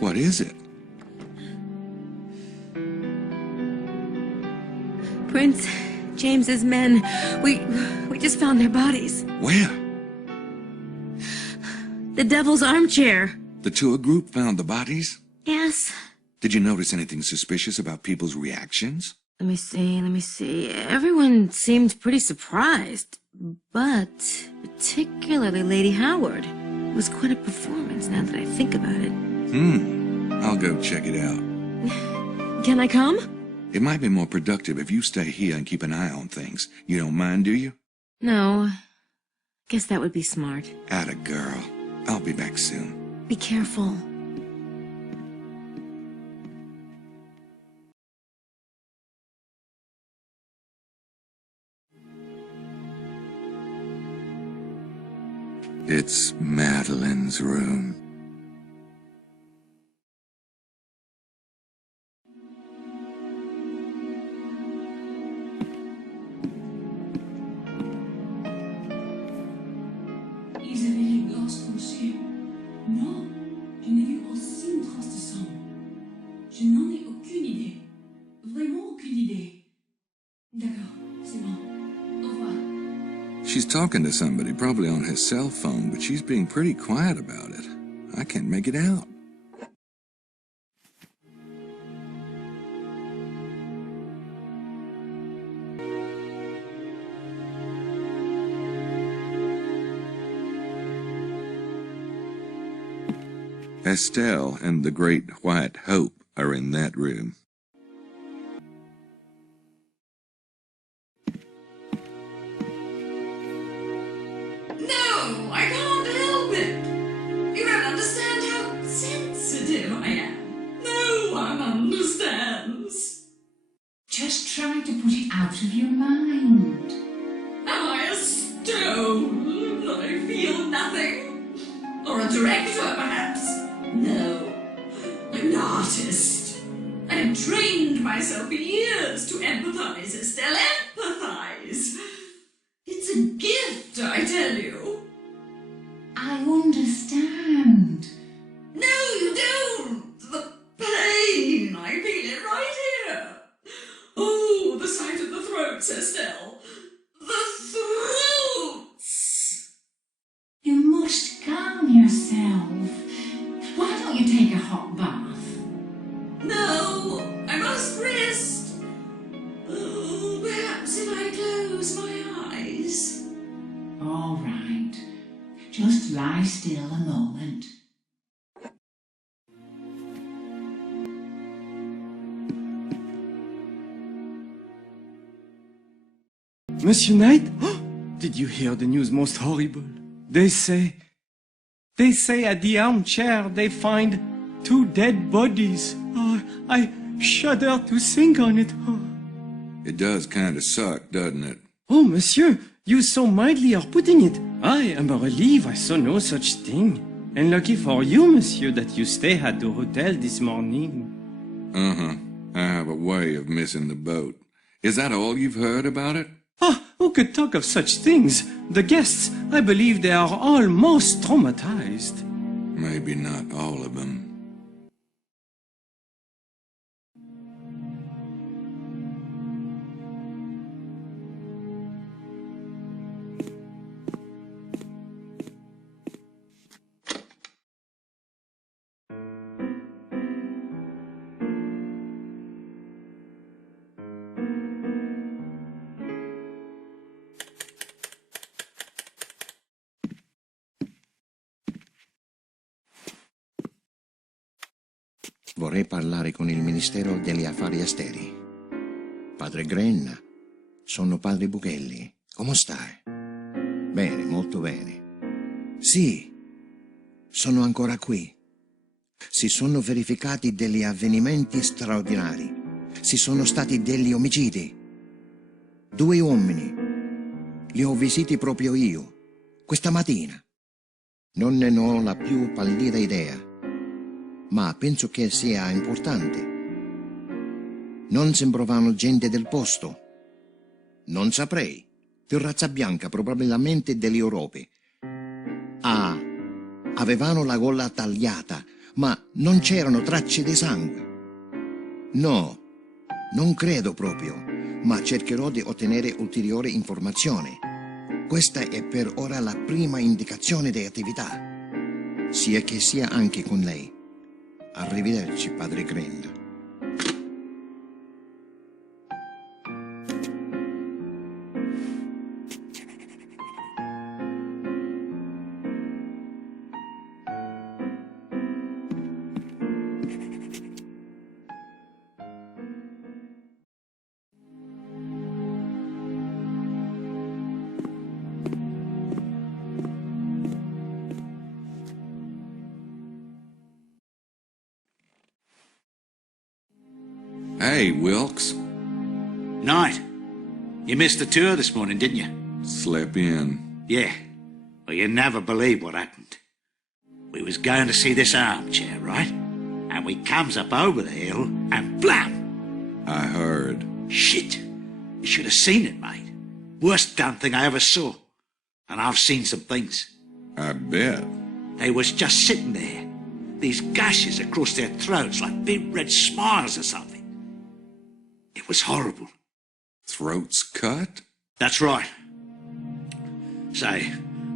What is it? Prince James's men. We just found their bodies. Where? The Devil's Armchair. The tour group found the bodies? Yes. Did you notice anything suspicious about people's reactions? Let me see. Everyone seemed pretty surprised, but particularly Lady Howard. It was quite a performance now that I think about it. I'll go check it out. Can I come? It might be more productive if you stay here and keep an eye on things. You don't mind, do you? No. Guess that would be smart. Atta girl. I'll be back soon. Be careful. It's Magdalene's room. Ils avaient les gorges tranchées. Non, je n'ai vu aucune trace de sang. Je n'en ai aucune idée. Vraiment aucune idée. D'accord, c'est bon. Au revoir. She's talking to somebody, probably on her cell phone, but she's being pretty quiet about it. I can't make it out. Estelle and the Great White Hope are in that room. No, I can't help it. You don't understand how sensitive I am. No one understands. Just try to put it out of your mind. Am I a stone? I feel nothing. Or a director, perhaps? No, I'm an artist. I have trained myself for years to empathize, Estelle. Empathize. It's a gift, I tell you. I understand. No, you don't. The pain. I feel it right here. Oh, the sight of the throats, Estelle. The throats. You must calm yourself. Why don't you take a hot bath? No, I must rest. Oh, perhaps if I close my eyes. All right. Just lie still a moment. Monsieur Knight? Did you hear the news most horrible? They say at the armchair they find 2 dead bodies. Oh, I shudder to think on it. Oh. It does kind of suck, doesn't it? Oh, monsieur, you so mildly are putting it. I am a relief I saw no such thing. And lucky for you, monsieur, that you stay at the hotel this morning. Uh-huh. I have a way of missing the boat. Is that all you've heard about it? Ah, who could talk of such things? The guests, I believe they are all most traumatized. Maybe not all of them. Vorrei parlare con il Ministero degli Affari Esteri. Padre Gren, sono padre Buchelli. Come stai? Bene, molto bene. Sì, sono ancora qui. Si sono verificati degli avvenimenti straordinari. Ci sono stati degli omicidi. 2 uomini. Li ho visti proprio io, questa mattina. Non ne ho la più pallida idea. Ma penso che sia importante. Non sembravano gente del posto. Non saprei. Di razza bianca, probabilmente dell'Europa. Ah, Avevano la gola tagliata, ma non c'erano tracce di sangue. No, non credo proprio, ma cercherò di ottenere ulteriori informazioni. Questa è per ora la prima indicazione di attività. Sia che sia anche con lei. Arrivederci, padre Green. Hey, Wilkes. Knight, you missed the tour this morning, didn't you? Slept in. Yeah. Well, you never believe what happened. We was going to see this armchair, right? And we comes up over the hill, and blam! I heard. Shit. You should have seen it, mate. Worst damn thing I ever saw. And I've seen some things. I bet. They was just sitting there. These gashes across their throats like big red smiles or something. It was horrible. Throats cut? That's right. Say,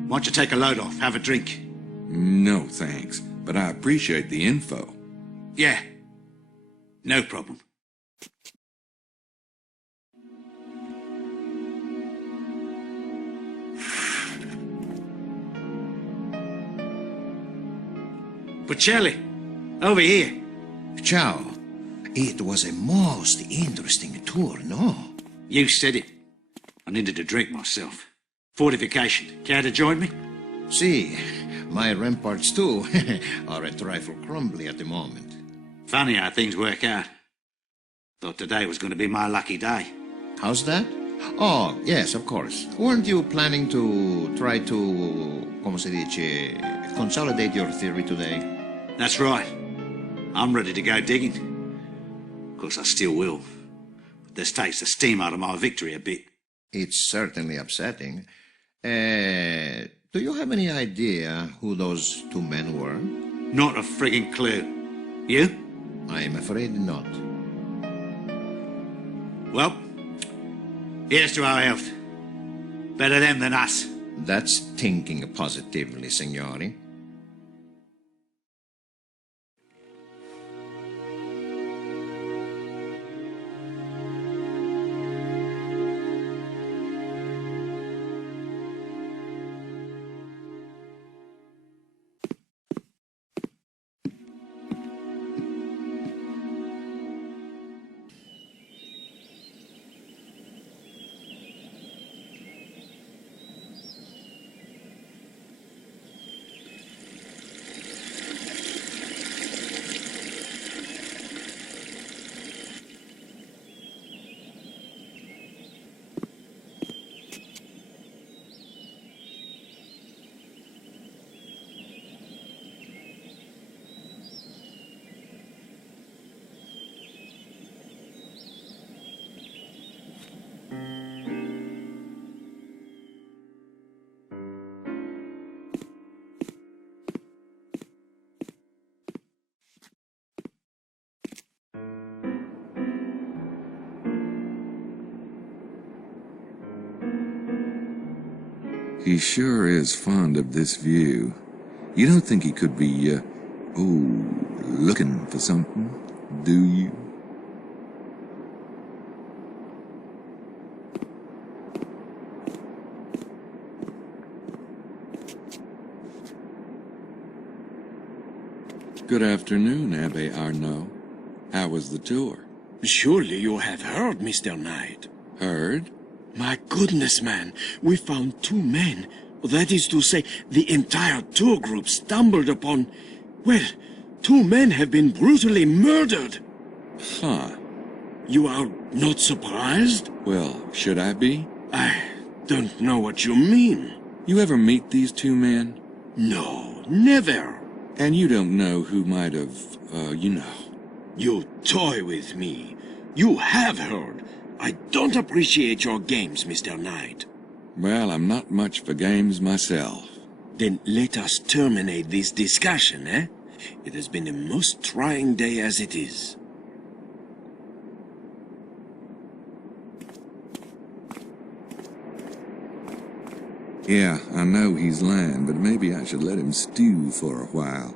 why don't you take a load off, have a drink? No, thanks. But I appreciate the info. Yeah. No problem. Bocelli, over here. Ciao. It was a most interesting tour, no? You said it. I needed a drink myself. Fortification. Care to join me? See, my ramparts too are a trifle crumbly at the moment. Funny how things work out. Thought today was going to be my lucky day. How's that? Oh, yes, of course. Weren't you planning to try to, como se dice, consolidate your theory today? That's right. I'm ready to go digging. Of course, I still will. But this takes the steam out of my victory a bit. It's certainly upsetting. Do you have any idea who those two men were? Not a frigging clue. You? I'm afraid not. Well, here's to our health. Better them than us. That's thinking positively, signori. He sure is fond of this view. You don't think he could be, looking for something, do you? Good afternoon, Abbe Arnaud. How was the tour? Surely you have heard, Mr. Knight. Heard? My goodness, man. We found two men. That is to say, the entire tour group stumbled upon... Well, two men have been brutally murdered. Huh. You are not surprised? Well, should I be? I don't know what you mean. You ever meet these two men? No, never. And you don't know who might have, you know. You toy with me. You have heard. I don't appreciate your games, Mr. Knight. Well, I'm not much for games myself. Then let us terminate this discussion, eh? It has been a most trying day as it is. Yeah, I know he's lying, but maybe I should let him stew for a while.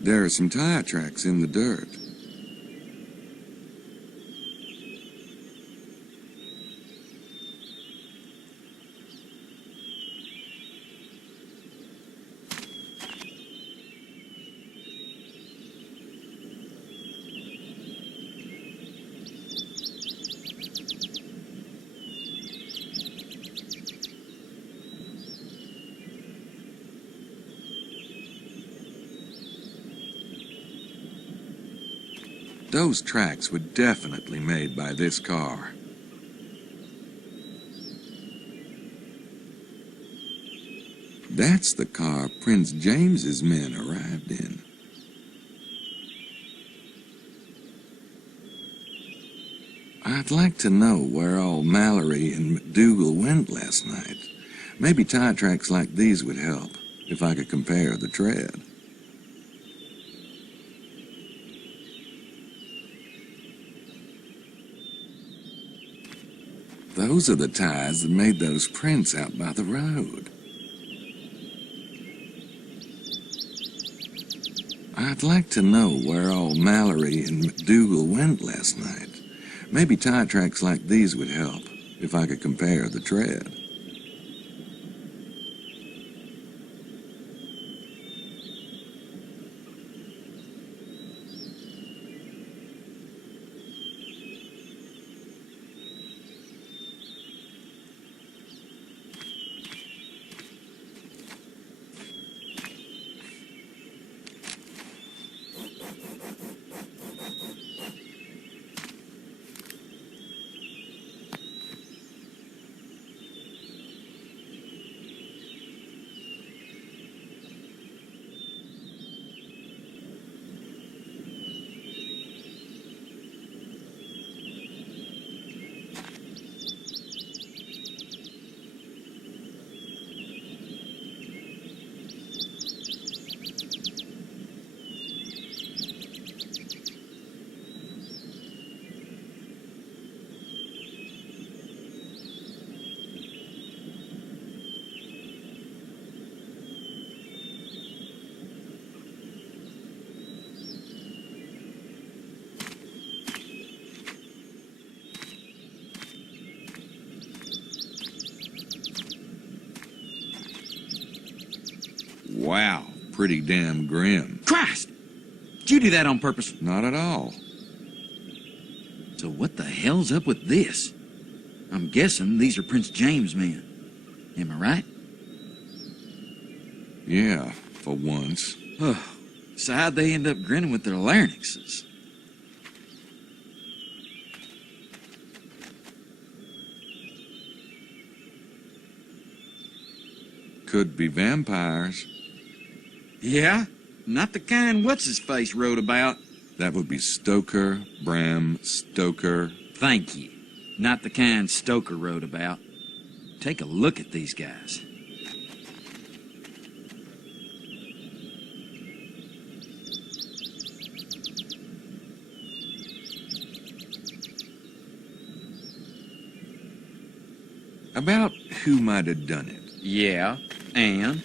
There are some tire tracks in the dirt. Those tracks were definitely made by this car. That's the car Prince James's men arrived in. I'd like to know where all Mallory and McDougal went last night. Maybe tire tracks like these would help, if I could compare the tread. Those are the tires that made those prints out by the road. I'd like to know where all Mallory and McDougal went last night. Maybe tire tracks like these would help, if I could compare the tread. Wow, pretty damn grim. Christ! Did you do that on purpose? Not at all. So what the hell's up with this? I'm guessing these are Prince James' men. Am I right? Yeah, for once. So how'd they end up grinning with their larynxes? Could be vampires. Yeah? Not the kind what's-his-face wrote about. That would be Stoker, Bram Stoker. Thank you. Not the kind Stoker wrote about. Take a look at these guys. About who might have done it. Yeah, and?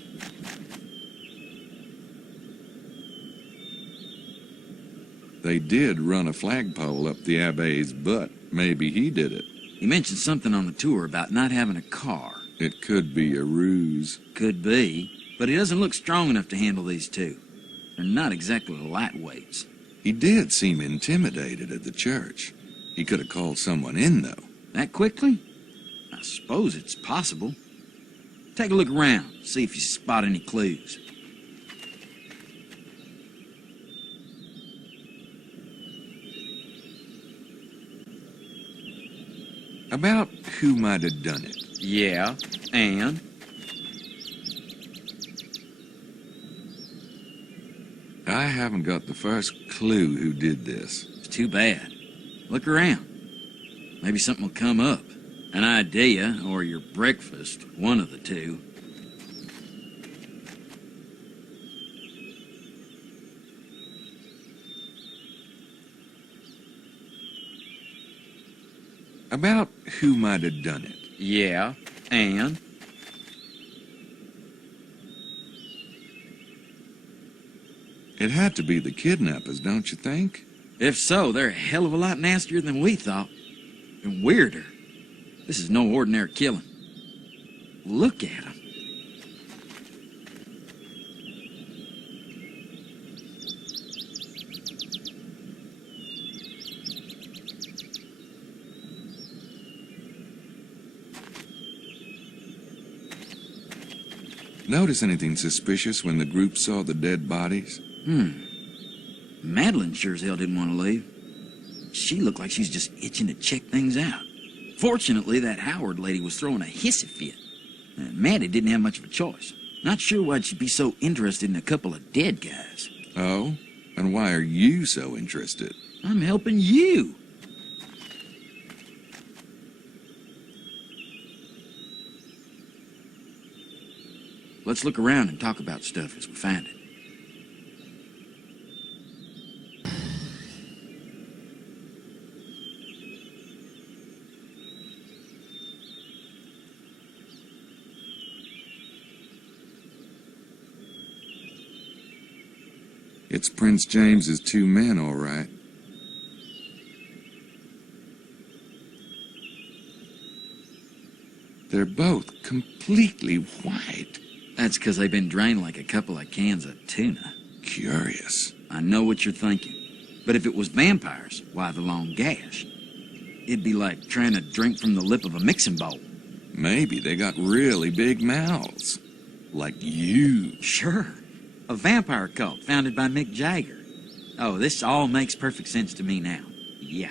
They did run a flagpole up the Abbe's butt. Maybe he did it. He mentioned something on the tour about not having a car. It could be a ruse. Could be, but he doesn't look strong enough to handle these two. They're not exactly lightweights. He did seem intimidated at the church. He could have called someone in, though. That quickly? I suppose it's possible. Take a look around, see if you spot any clues. About who might have done it. Yeah, and? I haven't got the first clue who did this. It's too bad. Look around. Maybe something will come up. An idea, or your breakfast, one of the two. About who might have done it. Yeah, and? It had to be the kidnappers, don't you think? If so, they're a hell of a lot nastier than we thought. And weirder. This is no ordinary killing. Look at them. Notice anything suspicious when the group saw the dead bodies? Magdalene sure as hell didn't want to leave. She looked like she's just itching to check things out. Fortunately, that Howard lady was throwing a hissy fit. Maddie didn't have much of a choice. Not sure why she'd be so interested in a couple of dead guys. Oh? And why are you so interested? I'm helping you. Let's look around and talk about stuff as we find it. It's Prince James's two men, all right. They're both completely white. That's because they've been drained like a couple of cans of tuna. Curious. I know what you're thinking. But if it was vampires, why the long gash? It'd be like trying to drink from the lip of a mixing bowl. Maybe they got really big mouths. Like you. Sure. A vampire cult founded by Mick Jagger. Oh, this all makes perfect sense to me now. Yeah.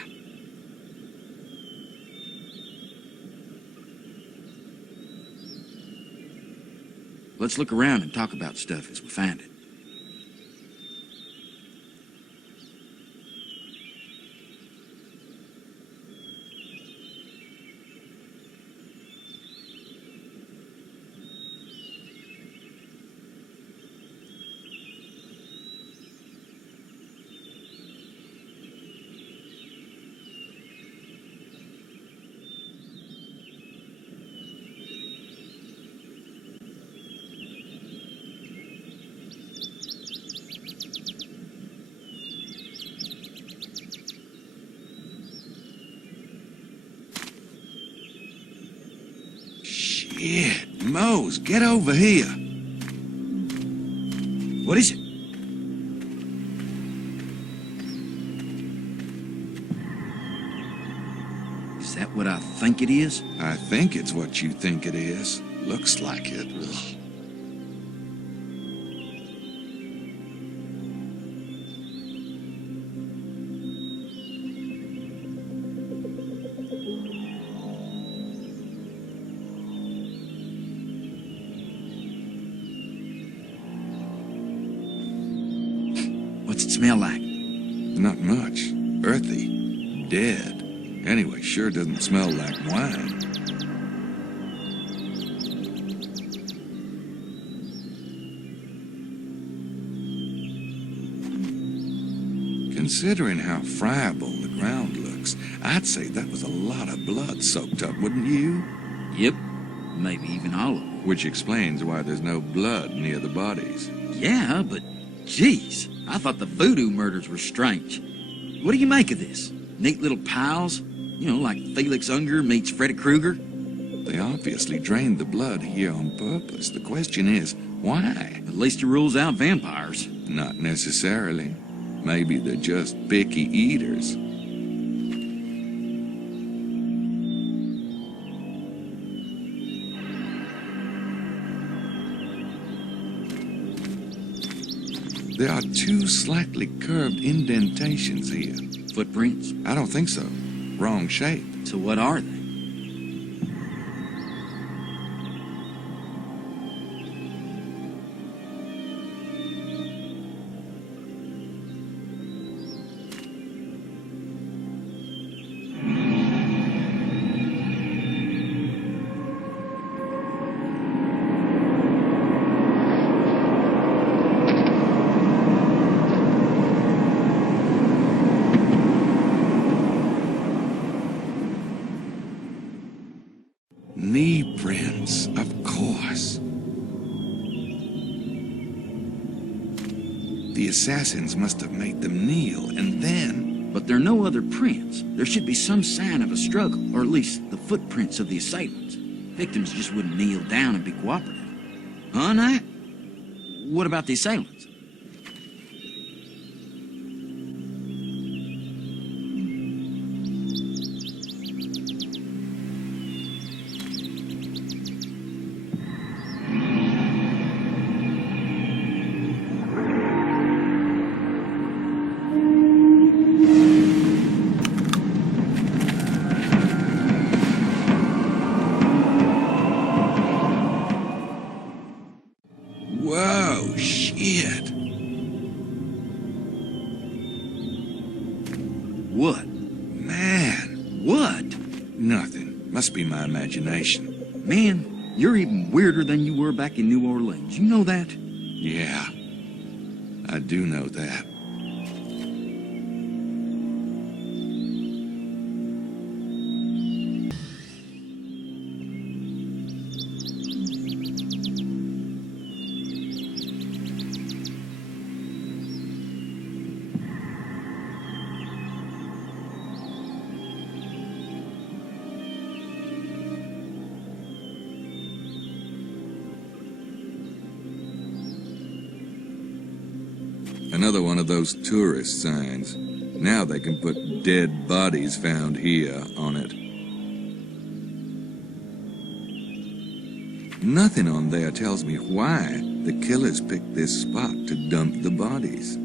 Let's look around and talk about stuff as we find it. Shit, Mose, get over here. What is it? Is that what I think it is? I think it's what you think it is. Looks like it. Ugh. smell like? Not much. Earthy. Dead. Anyway, sure doesn't smell like wine. Considering how friable the ground looks, I'd say that was a lot of blood soaked up, wouldn't you? Yep. Maybe even all of it. Which explains why there's no blood near the bodies. Yeah, but geez, I thought the voodoo murders were strange. What do you make of this? Neat little piles? You know, like Felix Unger meets Freddy Krueger? They obviously drained the blood here on purpose. The question is, why? At least it rules out vampires. Not necessarily. Maybe they're just picky eaters. There are two slightly curved indentations here. Footprints? I don't think so. Wrong shape. So what are they? Knee prints, of course. The assassins must have made them kneel, and then... But there are no other prints. There should be some sign of a struggle, or at least the footprints of the assailants. Victims just wouldn't kneel down and be cooperative. Huh, Knight? What about the assailants? Whoa, shit. What? Man. What? Nothing. Must be my imagination. Man, you're even weirder than you were back in New Orleans. You know that? Yeah, I do know that. Another one of those tourist signs. Now they can put "dead bodies found here" on it. Nothing on there tells me why the killers picked this spot to dump the bodies.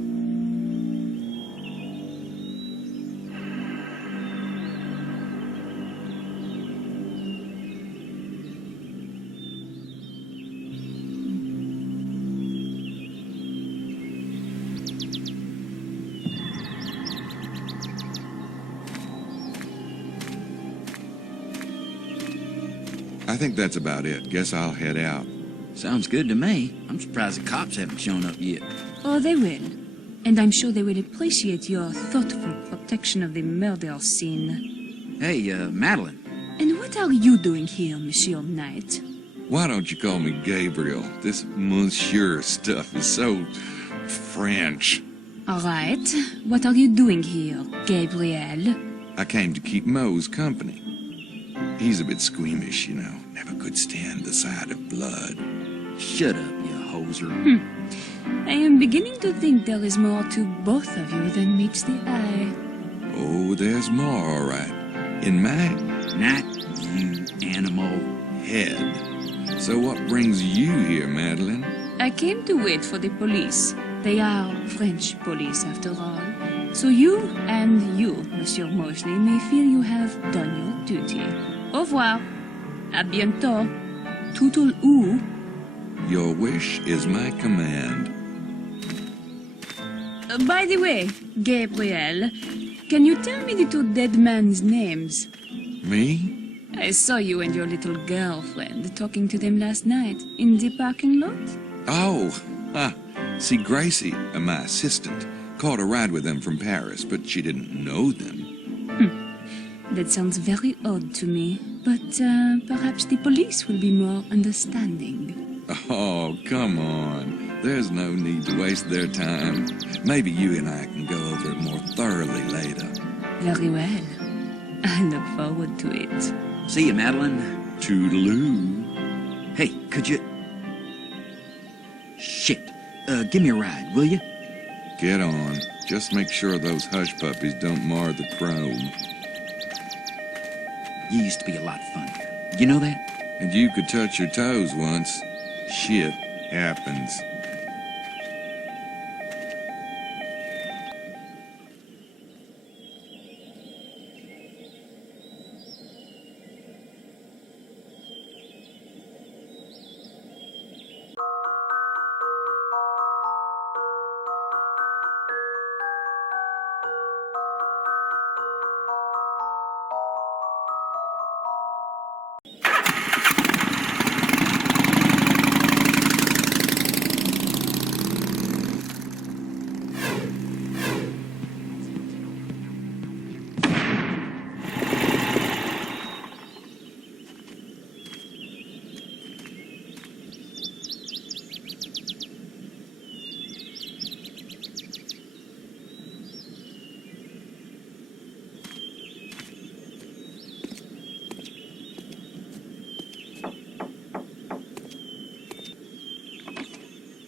I think that's about it. Guess I'll head out. Sounds good to me. I'm surprised the cops haven't shown up yet. Oh, they will. And I'm sure they will appreciate your thoughtful protection of the murder scene. Hey, Magdalene. And what are you doing here, Monsieur Knight? Why don't you call me Gabriel? This monsieur stuff is so French. All right. What are you doing here, Gabriel? I came to keep Moe's company. He's a bit squeamish, you know. Never could stand the sight of blood. Shut up, you hoser. I am beginning to think there is more to both of you than meets the eye. Oh, there's more, all right. In my... Not you, animal. head. So what brings you here, Magdalene? I came to wait for the police. They are French police, after all. So you and you, Monsieur Mosley, may feel you have done your duty. Au revoir. À bientôt. Toutle ou. Your wish is my command. By the way, Gabriel, can you tell me the two dead men's names? Me? I saw you and your little girlfriend talking to them last night in the parking lot. Oh, see, Gracie, my assistant, caught a ride with them from Paris, but she didn't know them. That sounds very odd to me, but perhaps the police will be more understanding. Oh, come on. There's no need to waste their time. Maybe you and I can go over it more thoroughly later. Very well. I look forward to it. See you, Madeline. Toodaloo. Hey, could you... Shit. Give me a ride, will you? Get on. Just make sure those hush puppies don't mar the chrome. You used to be a lot funnier. You know that? And you could touch your toes once. Shit happens.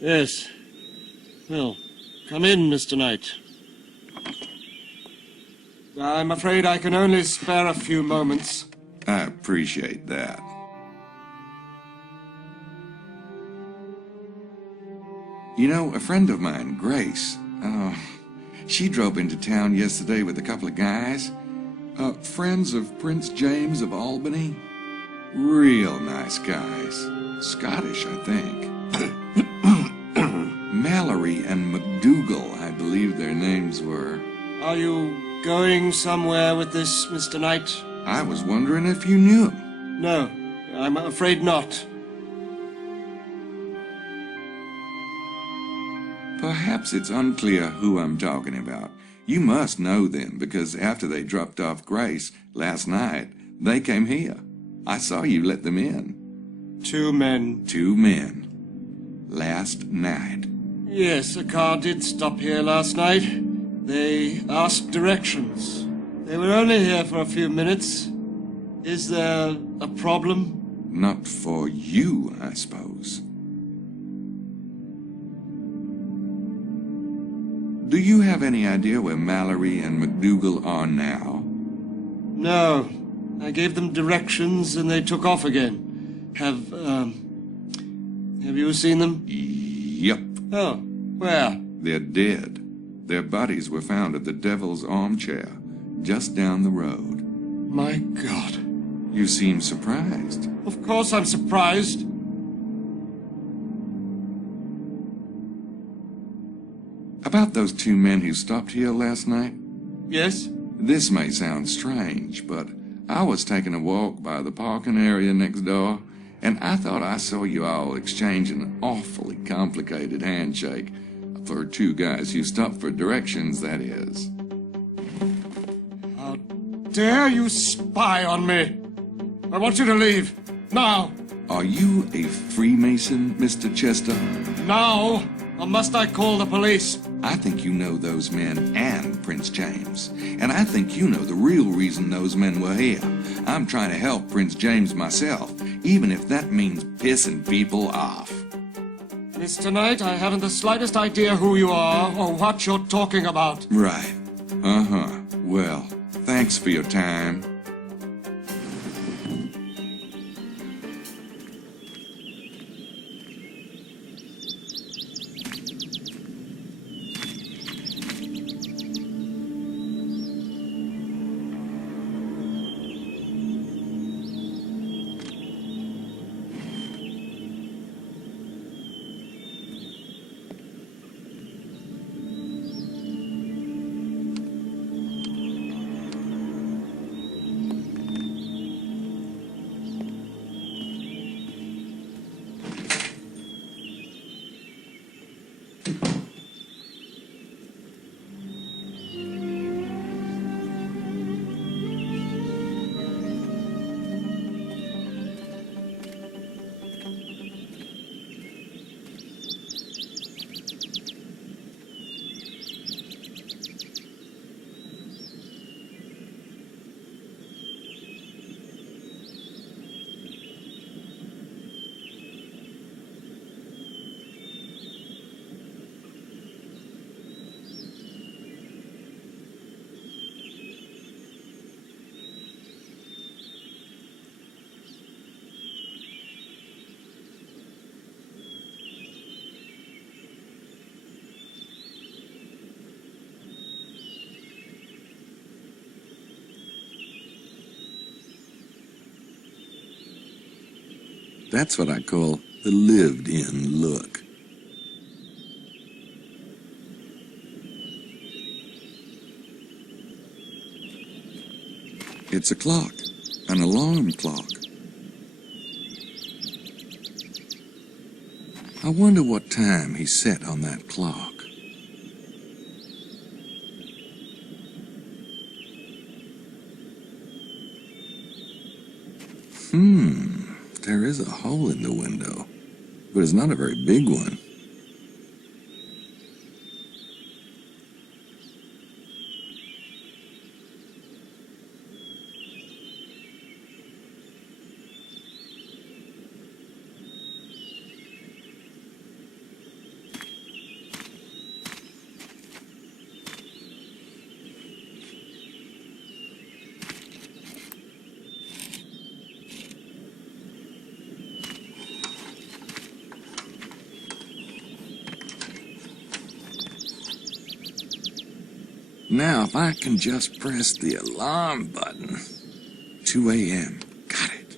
Yes. Well, come in, Mr. Knight. I'm afraid I can only spare a few moments. I appreciate that. You know, a friend of mine, Grace, she drove into town yesterday with a couple of guys. Friends of Prince James of Albany. Real nice guys. Scottish, I think. Mallory and McDougal, I believe their names were. Are you going somewhere with this, Mr. Knight? I was wondering if you knew him. No, I'm afraid not. Perhaps it's unclear who I'm talking about. You must know them, because after they dropped off Grace last night, they came here. I saw you let them in. 2 men. 2 men. Last night. Yes, a car did stop here last night. They asked directions. They were only here for a few minutes. Is there a problem? Not for you, I suppose. Do you have any idea where Mallory and McDougal are now? No. I gave them directions and they took off again. Have you seen them? Yep. Oh, where? They're dead. Their bodies were found at the Devil's Armchair, just down the road. My God. You seem surprised. Of course I'm surprised. About those 2 men who stopped here last night? Yes? This may sound strange, but I was taking a walk by the parking area next door, and I thought I saw you all exchange an awfully complicated handshake. For 2 guys who stopped for directions, that is. How dare you spy on me? I want you to leave. Now. Are you a Freemason, Mr. Chester? Now. Or must I call the police? I think you know those men and Prince James. And I think you know the real reason those men were here. I'm trying to help Prince James myself, even if that means pissing people off. Mr. Knight, I haven't the slightest idea who you are or what you're talking about. Right. Uh-huh. Well, thanks for your time. That's what I call the lived-in look. It's a clock, an alarm clock. I wonder what time he set on that clock. There is a hole in the window, but it's not a very big one. Now, if I can just press the alarm button. 2 a.m. Got it.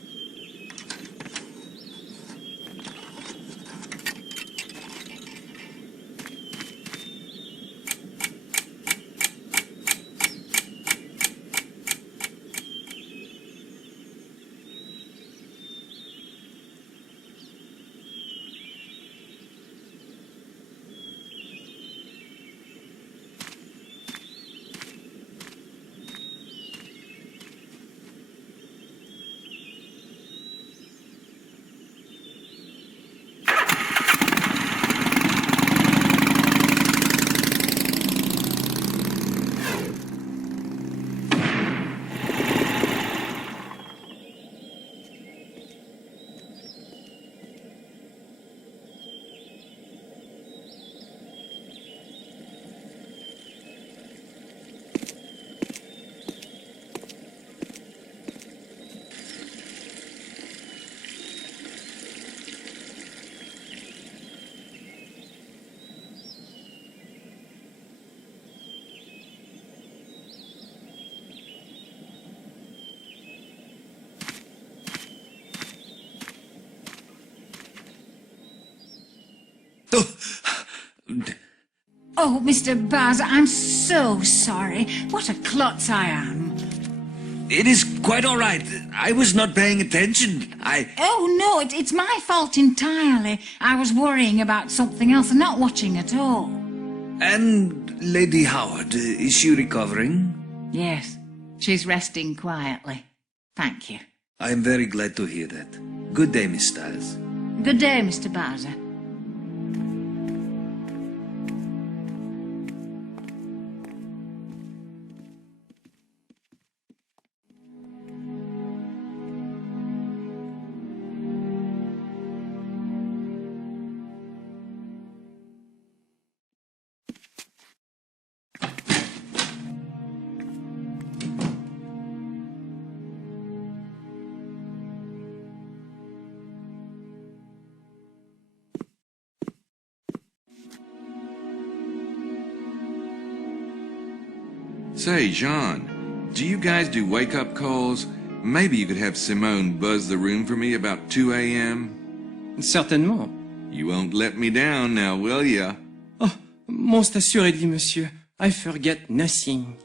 Oh, Mr. Bowser, I'm so sorry. What a klutz I am. It is quite all right. I was not paying attention. Oh, no, it's my fault entirely. I was worrying about something else and not watching at all. And Lady Howard, is she recovering? Yes, she's resting quietly. Thank you. I am very glad to hear that. Good day, Miss Stiles. Good day, Mr. Bowser. Say, Jean, do you guys do wake-up calls? Maybe you could have Simone buzz the room for me about 2 a.m.? Certainement. You won't let me down now, will ya? Oh, most assuredly, monsieur. I forget nothing.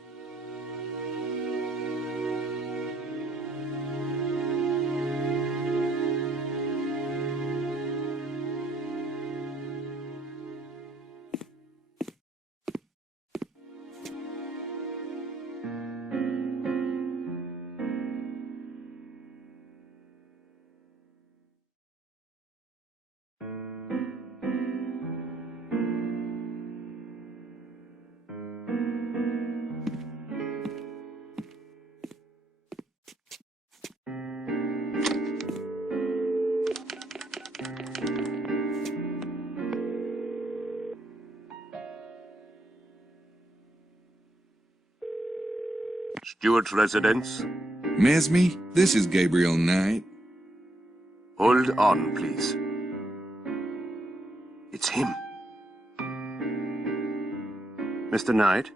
Stewart's residence? Mesme, this is Gabriel Knight. Hold on, please. It's him. Mr. Knight?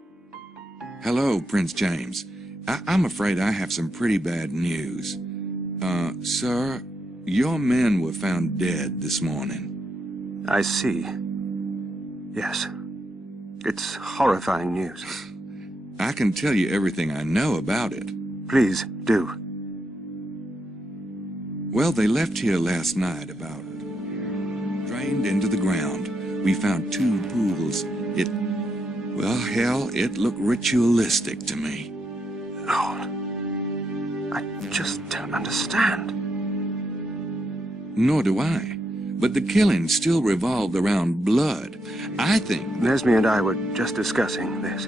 Hello, Prince James. I'm afraid I have some pretty bad news. Sir, Your men were found dead this morning. I see. Yes. It's horrifying news. I can tell you everything I know about it. Please, do. Well, they left here last night about... drained into the ground. We found 2 pools. Well, hell, it looked ritualistic to me. Lord, I just don't understand. Nor do I. But the killing still revolved around blood. I think... Nesme and I were just discussing this.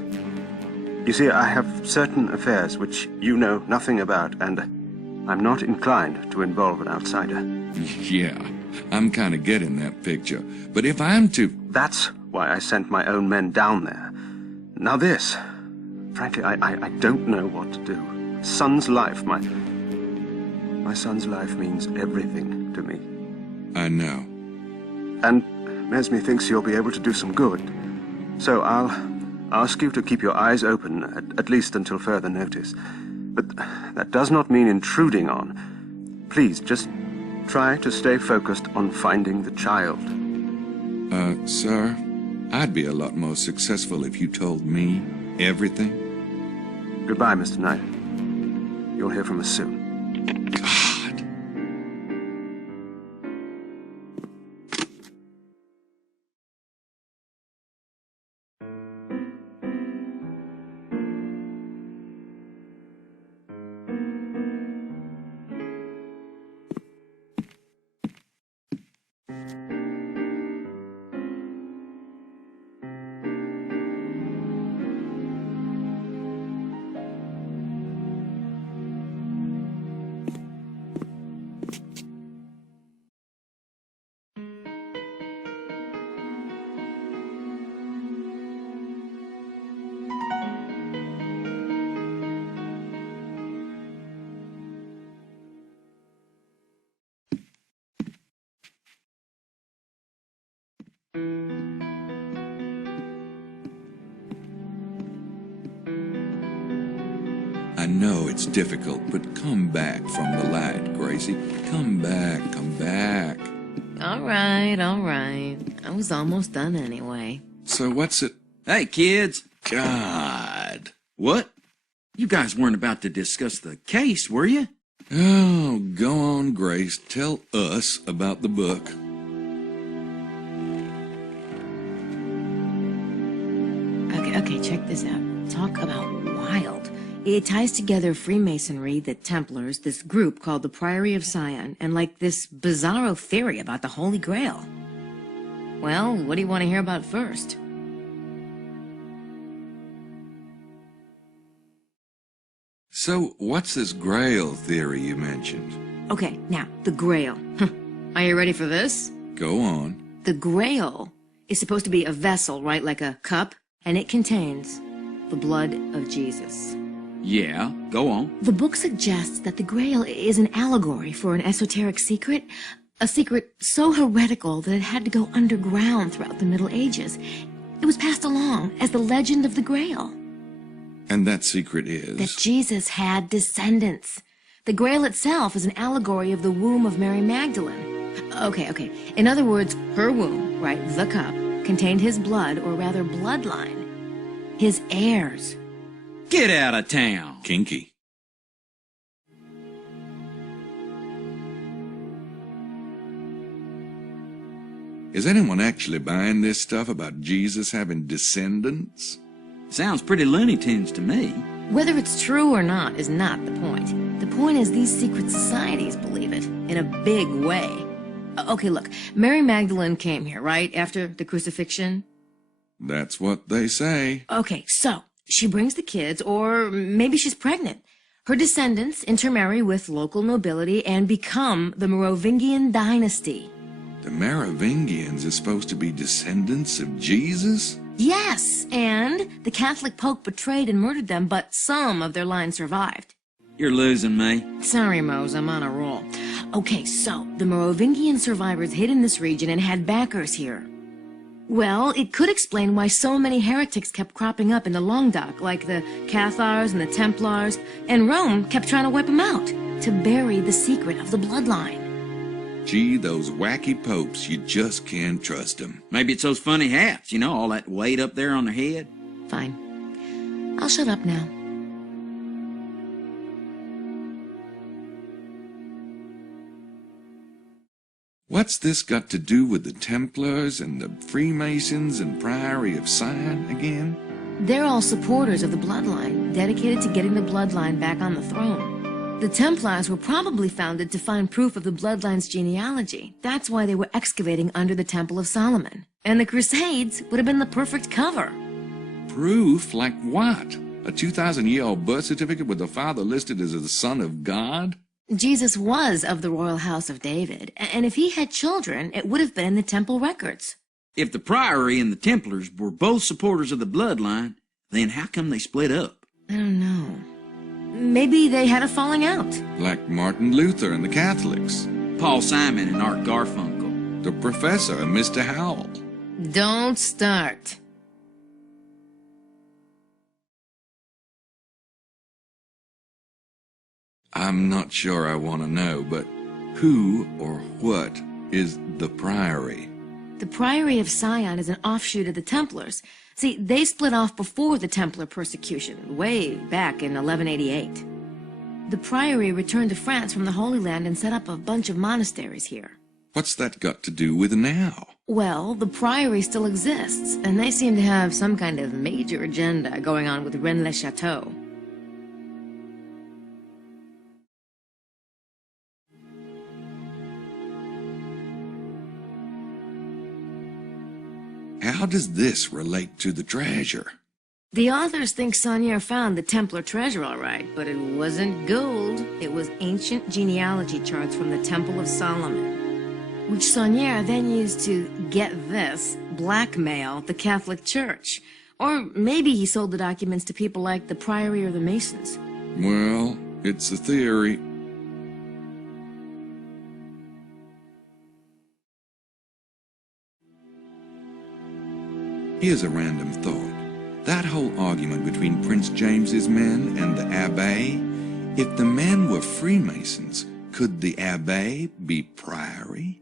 You see, I have certain affairs which you know nothing about, and I'm not inclined to involve an outsider. Yeah, I'm kind of getting that picture. But if I'm to... That's why I sent my own men down there. Now this... Frankly, I don't know what to do. Son's life, my son's life means everything to me. I know. And Nesme thinks you'll be able to do some good. So I'll ask you to keep your eyes open, at least until further notice. But that does not mean intruding on. Please, just try to stay focused on finding the child. Sir, I'd be a lot more successful if you told me everything. Goodbye, Mr. Knight. You'll hear from us soon. God. I know it's difficult, but come back from the light, Gracie. Come back, come back. All right, all right. I was almost done anyway. So what's it? Hey, kids. God. What? You guys weren't about to discuss the case, were you? Oh, go on, Grace. Tell us about the book. Okay, check this out. Talk about wild. It ties together Freemasonry, the Templars, this group called the Priory of Sion, and like this bizarro theory about the Holy Grail. Well, what do you want to hear about first? So, what's this Grail theory you mentioned? Okay, now, the Grail. Are you ready for this? Go on. The Grail is supposed to be a vessel, right, like a cup, and it contains the blood of Jesus. Yeah, go on. The book suggests that the Grail is an allegory for an esoteric secret, a secret so heretical that it had to go underground throughout the Middle Ages. It was passed along as the legend of the Grail. And that secret is? That Jesus had descendants. The Grail itself is an allegory of the womb of Mary Magdalene. Okay. In other words, her womb, right, the cup, contained his blood, or rather bloodline. His heirs. Get out of town. Kinky. Is anyone actually buying this stuff about Jesus having descendants? Sounds pretty Looney Tunes to me. Whether it's true or not is not the point. The point is these secret societies believe it, in a big way. Okay, look, Mary Magdalene came here, right, after the crucifixion? That's what they say. Okay, so, she brings the kids, or maybe she's pregnant. Her descendants intermarry with local nobility and become the Merovingian dynasty. The Merovingians are supposed to be descendants of Jesus? Yes, and the Catholic Pope betrayed and murdered them, but some of their line survived. You're losing me. Sorry, Mose, I'm on a roll. Okay, so, the Merovingian survivors hid in this region and had backers here. Well, it could explain why so many heretics kept cropping up in the Languedoc, like the Cathars and the Templars, and Rome kept trying to wipe them out, to bury the secret of the bloodline. Gee, those wacky popes, you just can't trust them. Maybe it's those funny hats, you know, all that weight up there on their head. Fine. I'll shut up now. What's this got to do with the Templars and the Freemasons and Priory of Sion again? They're all supporters of the bloodline, dedicated to getting the bloodline back on the throne. The Templars were probably founded to find proof of the bloodline's genealogy. That's why they were excavating under the Temple of Solomon. And the Crusades would have been the perfect cover. Proof? Like what? A 2,000-year-old birth certificate with the father listed as the son of God? Jesus was of the royal house of David, and if he had children, it would have been in the temple records. If the Priory and the Templars were both supporters of the bloodline, then how come they split up? I don't know. Maybe they had a falling out. Like Martin Luther and the Catholics. Paul Simon and Art Garfunkel. The Professor and Mr. Howell. Don't start. I'm not sure I want to know, but who or what is the Priory? The Priory of Sion is an offshoot of the Templars. See, they split off before the Templar persecution, way back in 1188. The Priory returned to France from the Holy Land and set up a bunch of monasteries here. What's that got to do with now? Well, the Priory still exists, and they seem to have some kind of major agenda going on with Rennes-le-Château. How does this relate to the treasure? The authors think Saunière found the Templar treasure all right, but it wasn't gold. It was ancient genealogy charts from the Temple of Solomon, which Saunière then used to, get this, blackmail the Catholic Church. Or maybe he sold the documents to people like the Priory or the Masons. Well, it's a theory. Here's a random thought. That whole argument between Prince James's men and the Abbé, if the men were Freemasons, could the Abbé be Priory?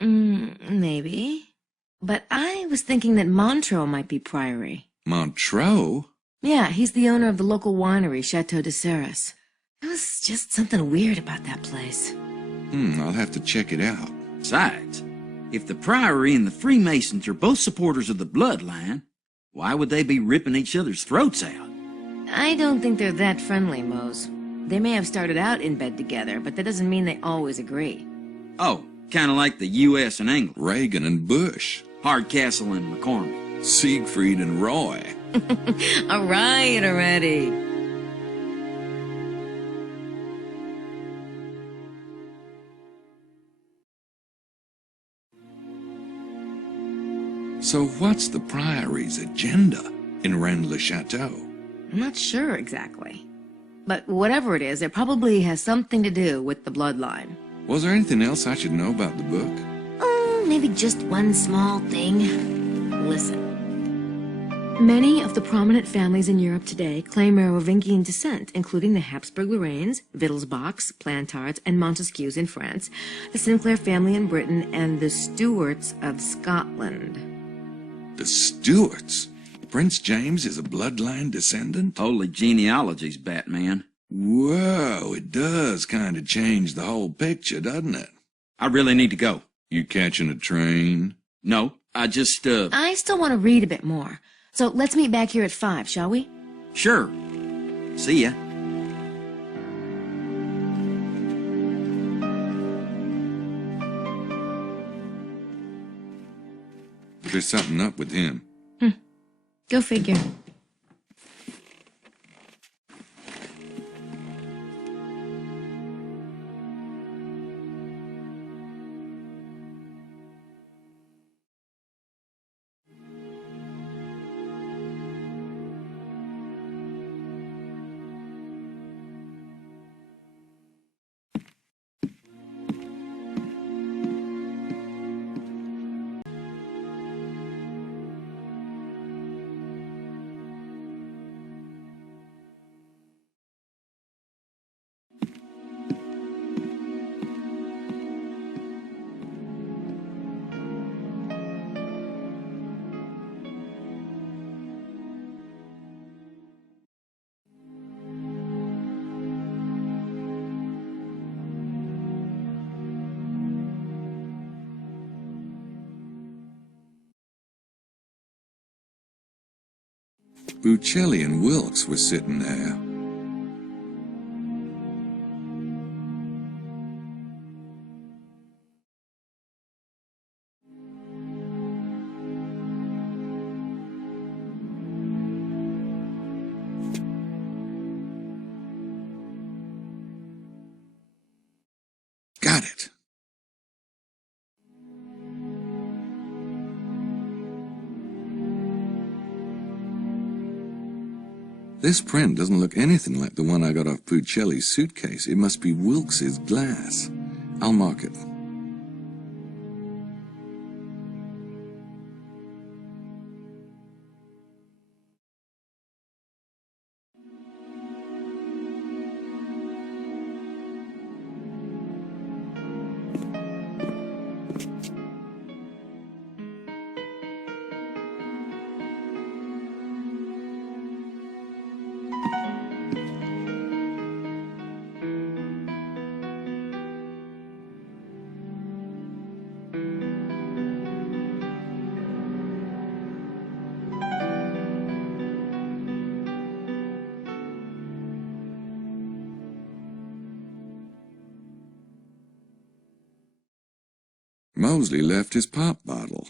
Maybe. But I was thinking that Montreux might be Priory. Montreux? Yeah, he's the owner of the local winery, Chateau de Serres. There was just something weird about that place. I'll have to check it out. Besides, if the Priory and the Freemasons are both supporters of the bloodline, why would they be ripping each other's throats out? I don't think they're that friendly, Mose. They may have started out in bed together, but that doesn't mean they always agree. Oh, kind of like the U.S. and England. Reagan and Bush. Hardcastle and McCormick. Siegfried and Roy. All right already. So what's the Priory's agenda in Rennes-le-Château? I'm not sure exactly. But whatever it is, it probably has something to do with the bloodline. Was there anything else I should know about the book? Oh, maybe just one small thing. Listen. Many of the prominent families in Europe today claim Merovingian descent, including the Habsburg-Lorraines, Wittelsbachs, Plantards, and Montesquieux in France, the Sinclair family in Britain, and the Stuarts of Scotland. The Stuarts? Prince James is a bloodline descendant? Holy genealogies, Batman. Whoa, it does kind of change the whole picture, doesn't it? I really need to go. You catching a train? No, I just, I still want to read a bit more. So let's meet back here at 5, shall we? Sure. See ya. There's something up with him. Go figure. Bucelli and Wilkes were sitting there. Got it. This print doesn't look anything like the one I got off Bucelli's suitcase. It must be Wilkes's glass. I'll mark it. Mosley left his pop bottle.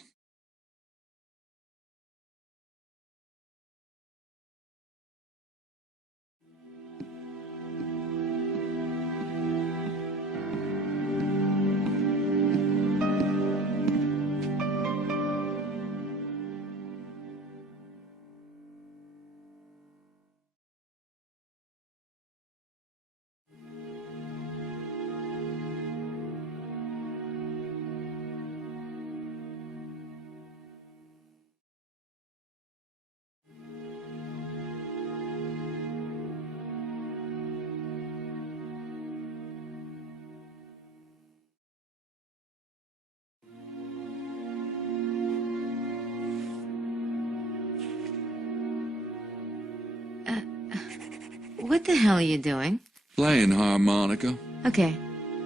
What the hell are you doing? Playing harmonica. Okay,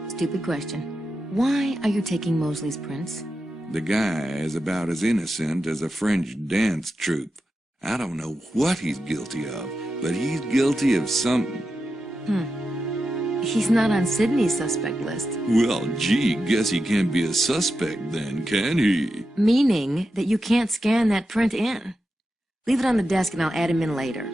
stupid question. Why are you taking Mosley's prints? The guy is about as innocent as a French dance troupe. I don't know what he's guilty of, but he's guilty of something. He's not on Sydney's suspect list. Well, gee, guess he can't be a suspect then, can he? Meaning that you can't scan that print in. Leave it on the desk and I'll add him in later.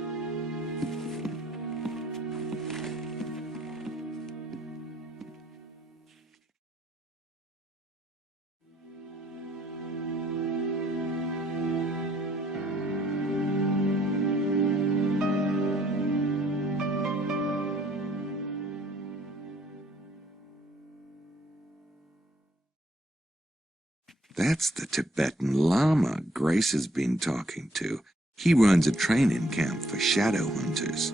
That's the Tibetan Lama Grace has been talking to. He runs a training camp for shadow hunters.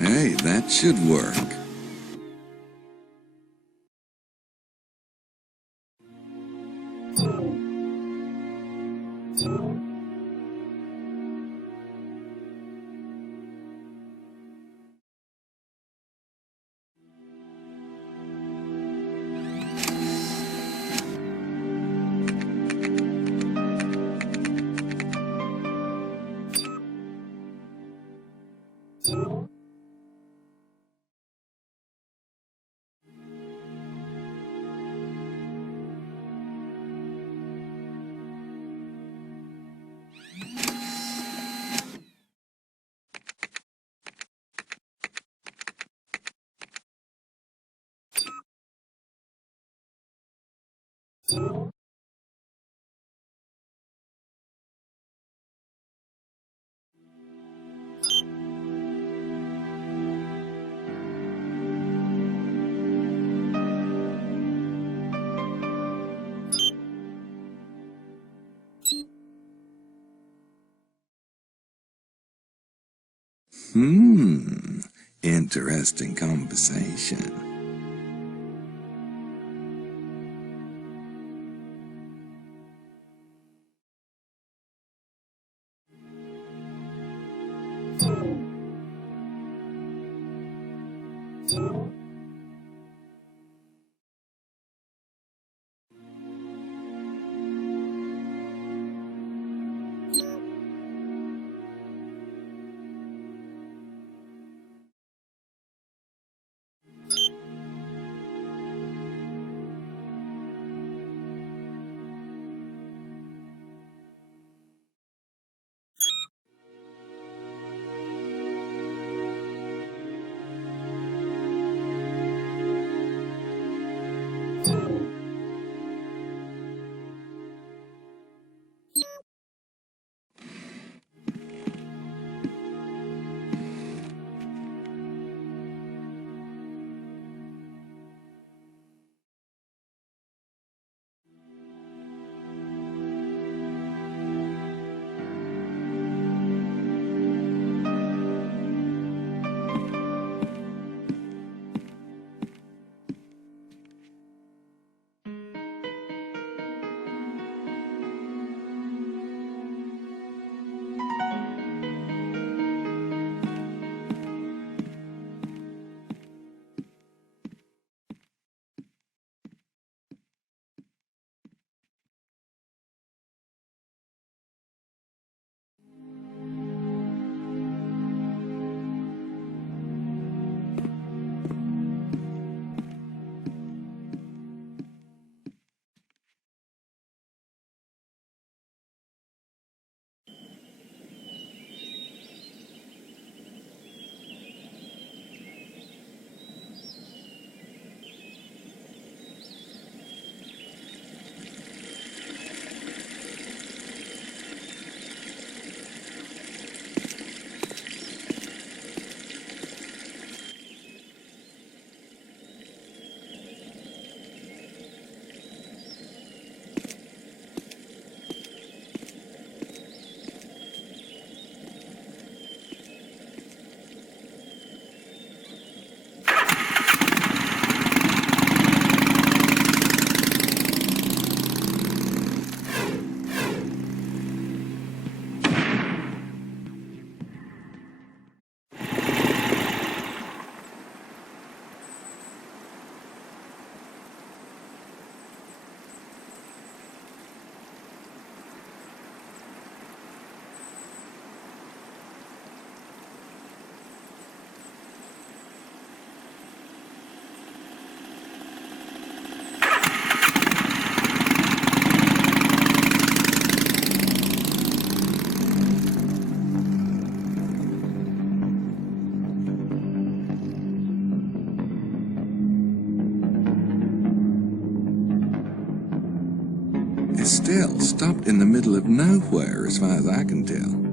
Hey, that should work. interesting conversation. Still stopped in the middle of nowhere, as far as I can tell.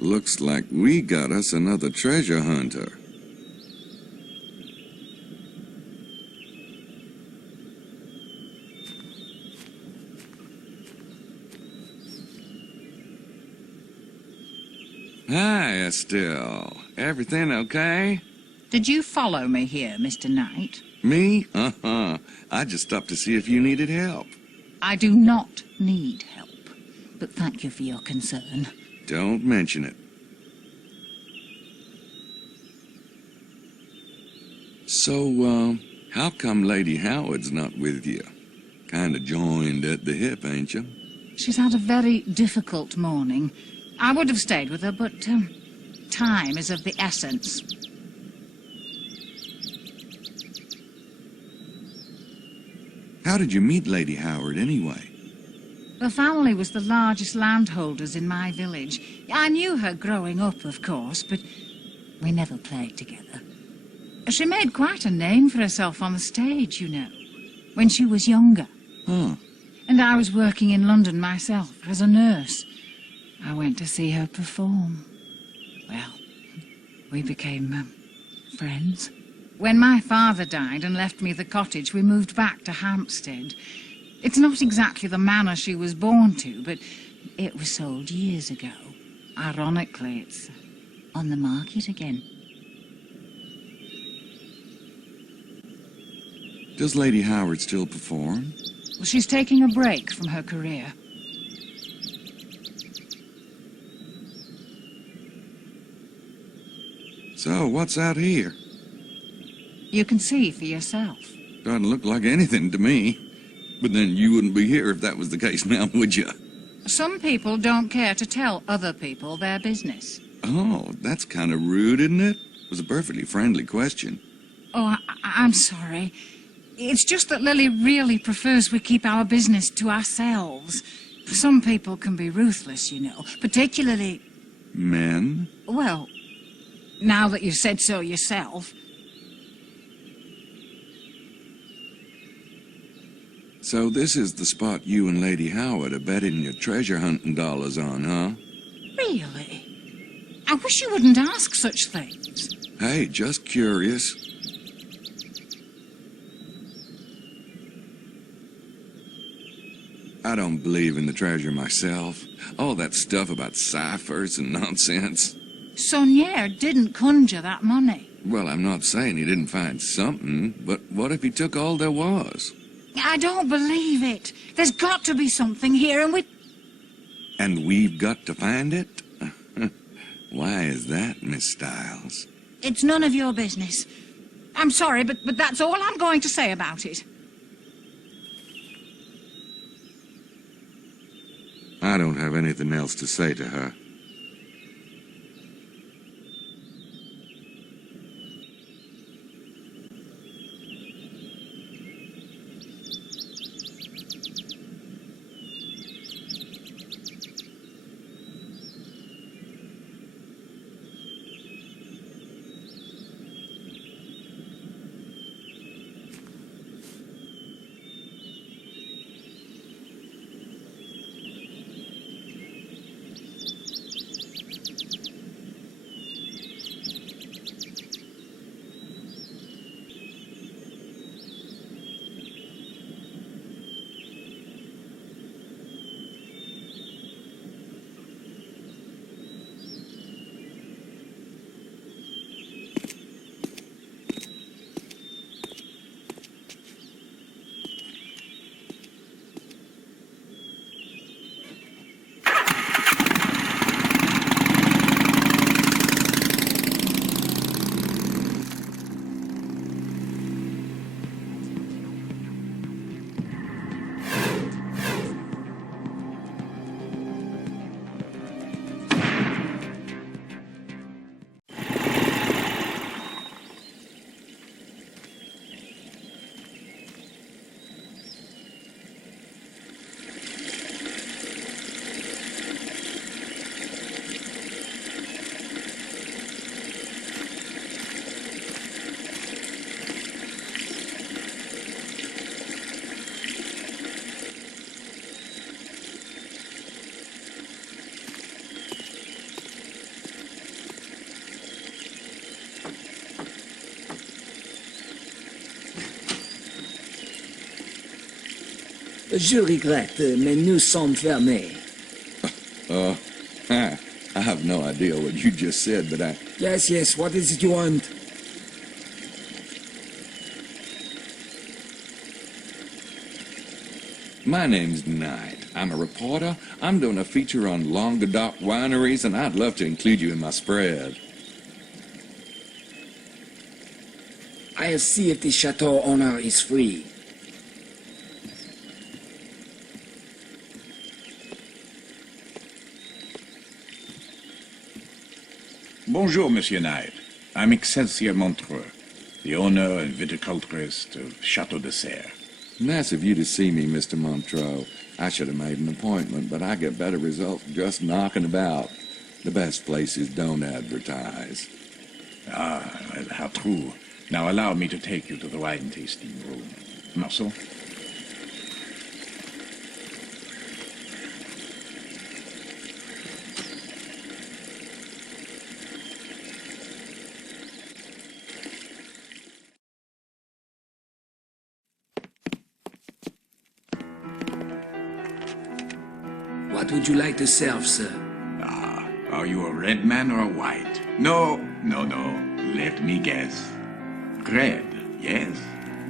Looks like we got us another treasure hunter. Hi, Estelle. Everything okay? Did you follow me here, Mr. Knight? Me? Uh-huh. I just stopped to see if you needed help. I do not need help, but thank you for your concern. Don't mention it. So, how come Lady Howard's not with you? Kinda joined at the hip, ain't you? She's had a very difficult morning. I would have stayed with her, but time is of the essence. How did you meet Lady Howard, anyway? Her family was the largest landholders in my village. I knew her growing up, of course, but we never played together. She made quite a name for herself on the stage, you know, when she was younger. Huh. And I was working in London myself as a nurse. I went to see her perform. Well, we became friends. When my father died and left me the cottage, we moved back to Hampstead. It's not exactly the manor she was born to, but it was sold years ago. Ironically, it's on the market again. Does Lady Howard still perform? Well, she's taking a break from her career. So, what's out here? You can see for yourself. Doesn't look like anything to me. But then you wouldn't be here if that was the case now, would you? Some people don't care to tell other people their business. Oh, that's kind of rude, isn't it? It was a perfectly friendly question. Oh, I'm sorry. It's just that Lily really prefers we keep our business to ourselves. Some people can be ruthless, you know, particularly... Men? Well, now that you've said so yourself. So this is the spot you and Lady Howard are betting your treasure hunting dollars on, huh? Really? I wish you wouldn't ask such things. Hey, just curious. I don't believe in the treasure myself. All that stuff about ciphers and nonsense. Saunière didn't conjure that money. Well, I'm not saying he didn't find something, but what if he took all there was? I don't believe it. There's got to be something here, and we... And we've got to find it? Why is that, Miss Stiles? It's none of your business. I'm sorry, but that's all I'm going to say about it. I don't have anything else to say to her. Je regrette, mais nous sommes fermés. I have no idea what you just said, but I... Yes, what is it you want? My name's Knight. I'm a reporter. I'm doing a feature on Languedoc wineries, and I'd love to include you in my spread. I'll see if the chateau owner is free. Bonjour, Monsieur Knight. I'm Excelsior Montreux, the owner and viticulturist of Chateau de Serre. Nice of you to see me, Mr. Montreux. I should have made an appointment, but I get better results just knocking about. The best places don't advertise. Ah, well, how true. Now allow me to take you to the wine tasting room. Marceau? What would you like to serve, sir? Ah, are you a red man or a white? No. Let me guess. Red, yes?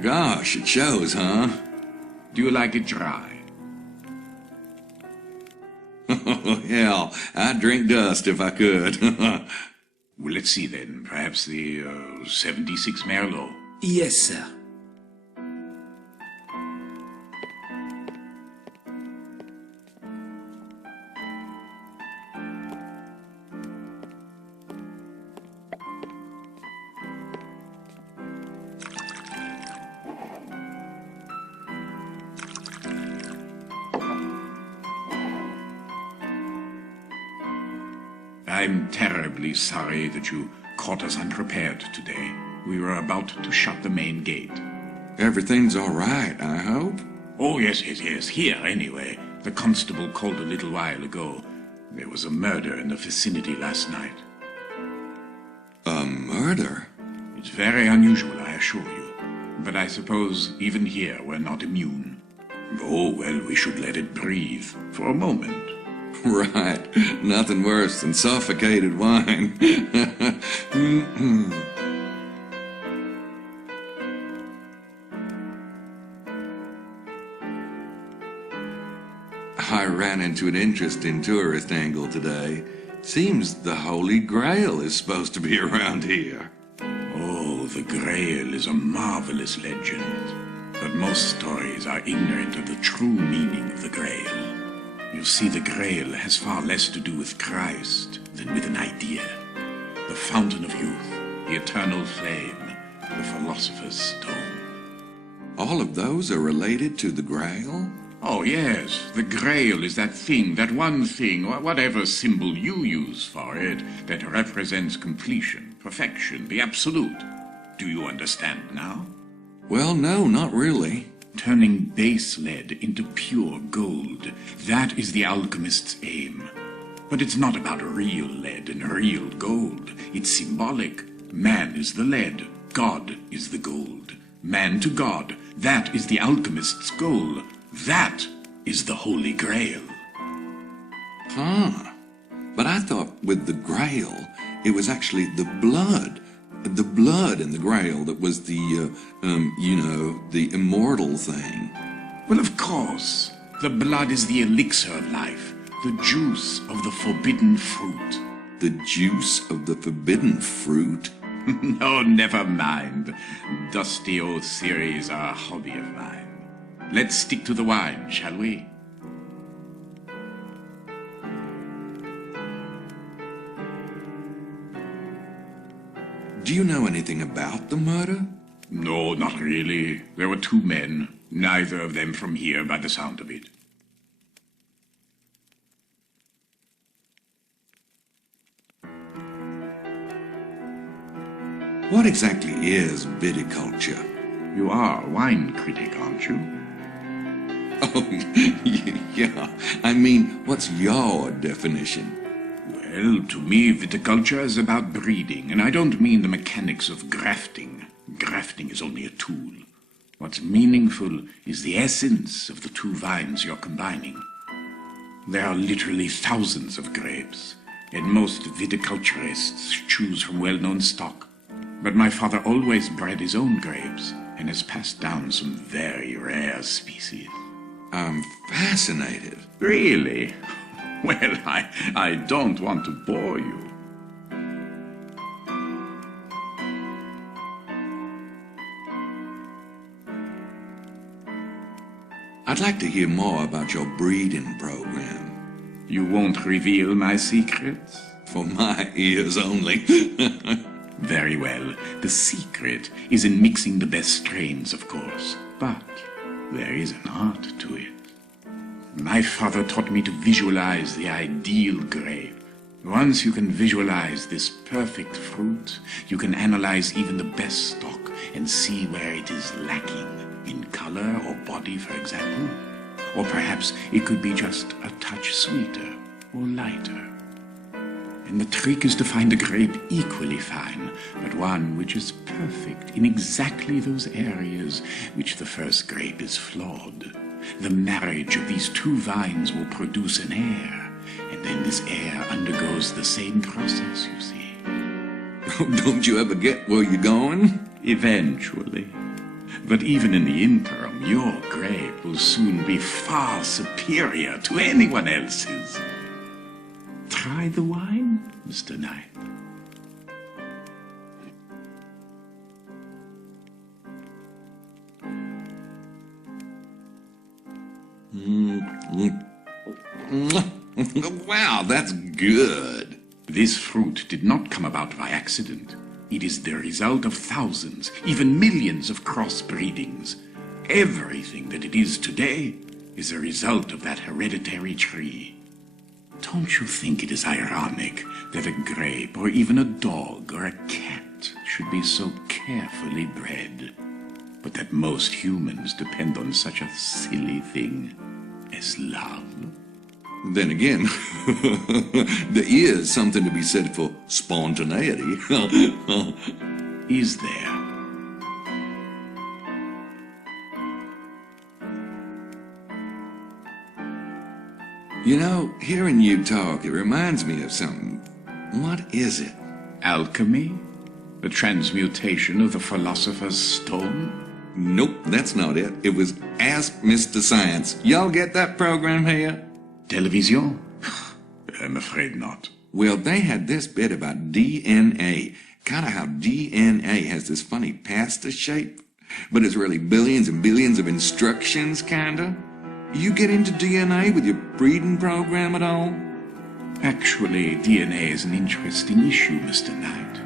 Gosh, it shows, huh? Do you like it dry? Oh, hell, I'd drink dust if I could. Well, let's see then. Perhaps the 76 Merlot. Yes, sir. I'm terribly sorry that you caught us unprepared today. We were about to shut the main gate. Everything's all right, I hope? Oh, yes. Here, anyway. The constable called a little while ago. There was a murder in the vicinity last night. A murder? It's very unusual, I assure you. But I suppose even here we're not immune. Oh, well, we should let it breathe for a moment. Right. Nothing worse than suffocated wine. I ran into an interesting tourist angle today. Seems the Holy Grail is supposed to be around here. Oh, the Grail is a marvelous legend. But most stories are ignorant of the true meaning of the Grail. You see, the Grail has far less to do with Christ than with an idea. The fountain of youth, the eternal flame, the philosopher's stone. All of those are related to the Grail? Oh, yes. The Grail is that thing, that one thing, or whatever symbol you use for it, that represents completion, perfection, the absolute. Do you understand now? Well, no, not really. Turning base lead into pure gold. That is the alchemist's aim. But it's not about real lead and real gold. It's symbolic. Man is the lead. God is the gold. Man to God. That is the alchemist's goal. That is the Holy Grail. Huh. But I thought with the Grail, it was actually the blood. The blood in the Grail that was the, the immortal thing. Well, of course. The blood is the elixir of life, the juice of the forbidden fruit. The juice of the forbidden fruit? No, never mind. Dusty old theories are a hobby of mine. Let's stick to the wine, shall we? Do you know anything about the murder? No, not really. There were two men, neither of them from here by the sound of it. What exactly is viticulture? You are a wine critic, aren't you? Oh, yeah. I mean, what's your definition? Well, to me, viticulture is about breeding, and I don't mean the mechanics of grafting. Grafting is only a tool. What's meaningful is the essence of the two vines you're combining. There are literally thousands of grapes, and most viticulturists choose from well-known stock. But my father always bred his own grapes, and has passed down some very rare species. I'm fascinated. Really? Well, I don't want to bore you. I'd like to hear more about your breeding program. You won't reveal my secrets? For my ears only. Very well. The secret is in mixing the best strains, of course. But there is an art to it. My father taught me to visualize the ideal grape. Once you can visualize this perfect fruit, you can analyze even the best stock and see where it is lacking, in color or body, for example. Or perhaps it could be just a touch sweeter or lighter. And the trick is to find a grape equally fine, but one which is perfect in exactly those areas which the first grape is flawed. The marriage of these two vines will produce an heir, and then this heir undergoes the same process, you see. Don't you ever get where you're going? Eventually. But even in the interim, your grape will soon be far superior to anyone else's. Try the wine, Mr. Knight. Wow, that's good. This fruit did not come about by accident. It is the result of thousands, even millions of crossbreedings. Everything that it is today is a result of that hereditary tree. Don't you think it is ironic that a grape, or even a dog, or a cat should be so carefully bred, but that most humans depend on such a silly thing as love? Then again, there is something to be said for spontaneity. Is there? You know, hearing you talk, it reminds me of something. What is it? Alchemy? The transmutation of the philosopher's stone? Nope, that's not it. It was Ask Mr. Science. Y'all get that program here? Television? I'm afraid not. Well, they had this bit about DNA. Kind of how DNA has this funny pasta shape, but it's really billions and billions of instructions, kinda. You get into DNA with your breeding program at all? Actually, DNA is an interesting issue, Mr. Knight.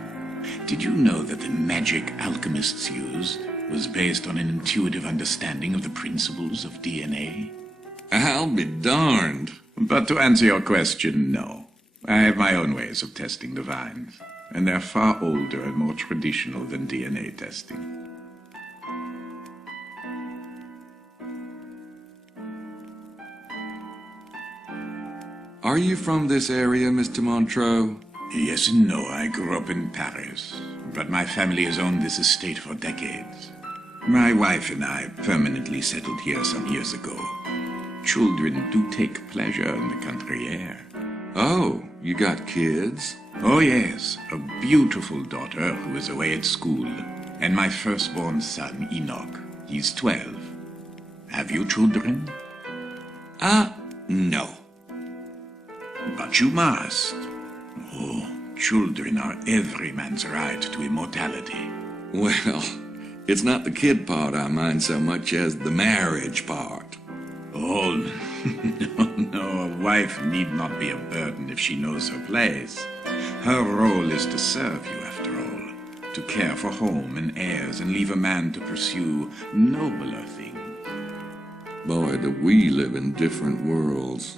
Did you know that the magic alchemists used was based on an intuitive understanding of the principles of DNA? I'll be darned. But to answer your question, no. I have my own ways of testing the vines, and they're far older and more traditional than DNA testing. Are you from this area, Mr. Montreux? Yes and no. I grew up in Paris, but my family has owned this estate for decades. My wife and I permanently settled here some years ago. Children do take pleasure in the country air. Oh, you got kids? Oh yes, a beautiful daughter who is away at school, and my firstborn son, Enoch. He's 12. Have you children? No. But you must. Oh, children are every man's right to immortality. Well, it's not the kid part I mind so much as the marriage part. Oh, no, a wife need not be a burden if she knows her place. Her role is to serve you, after all, to care for home and heirs and leave a man to pursue nobler things. Boy, do we live in different worlds.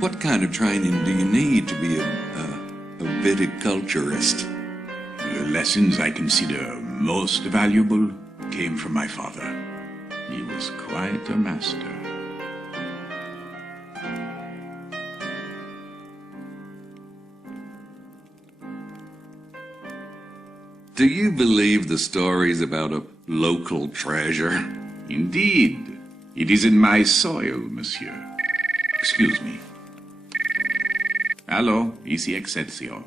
What kind of training do you need to be a viticulturist? The lessons I consider most valuable came from my father. He was quite a master. Do you believe the stories about a local treasure? Indeed. It is in my soil, monsieur. Excuse me. Allô, ici Excelsior.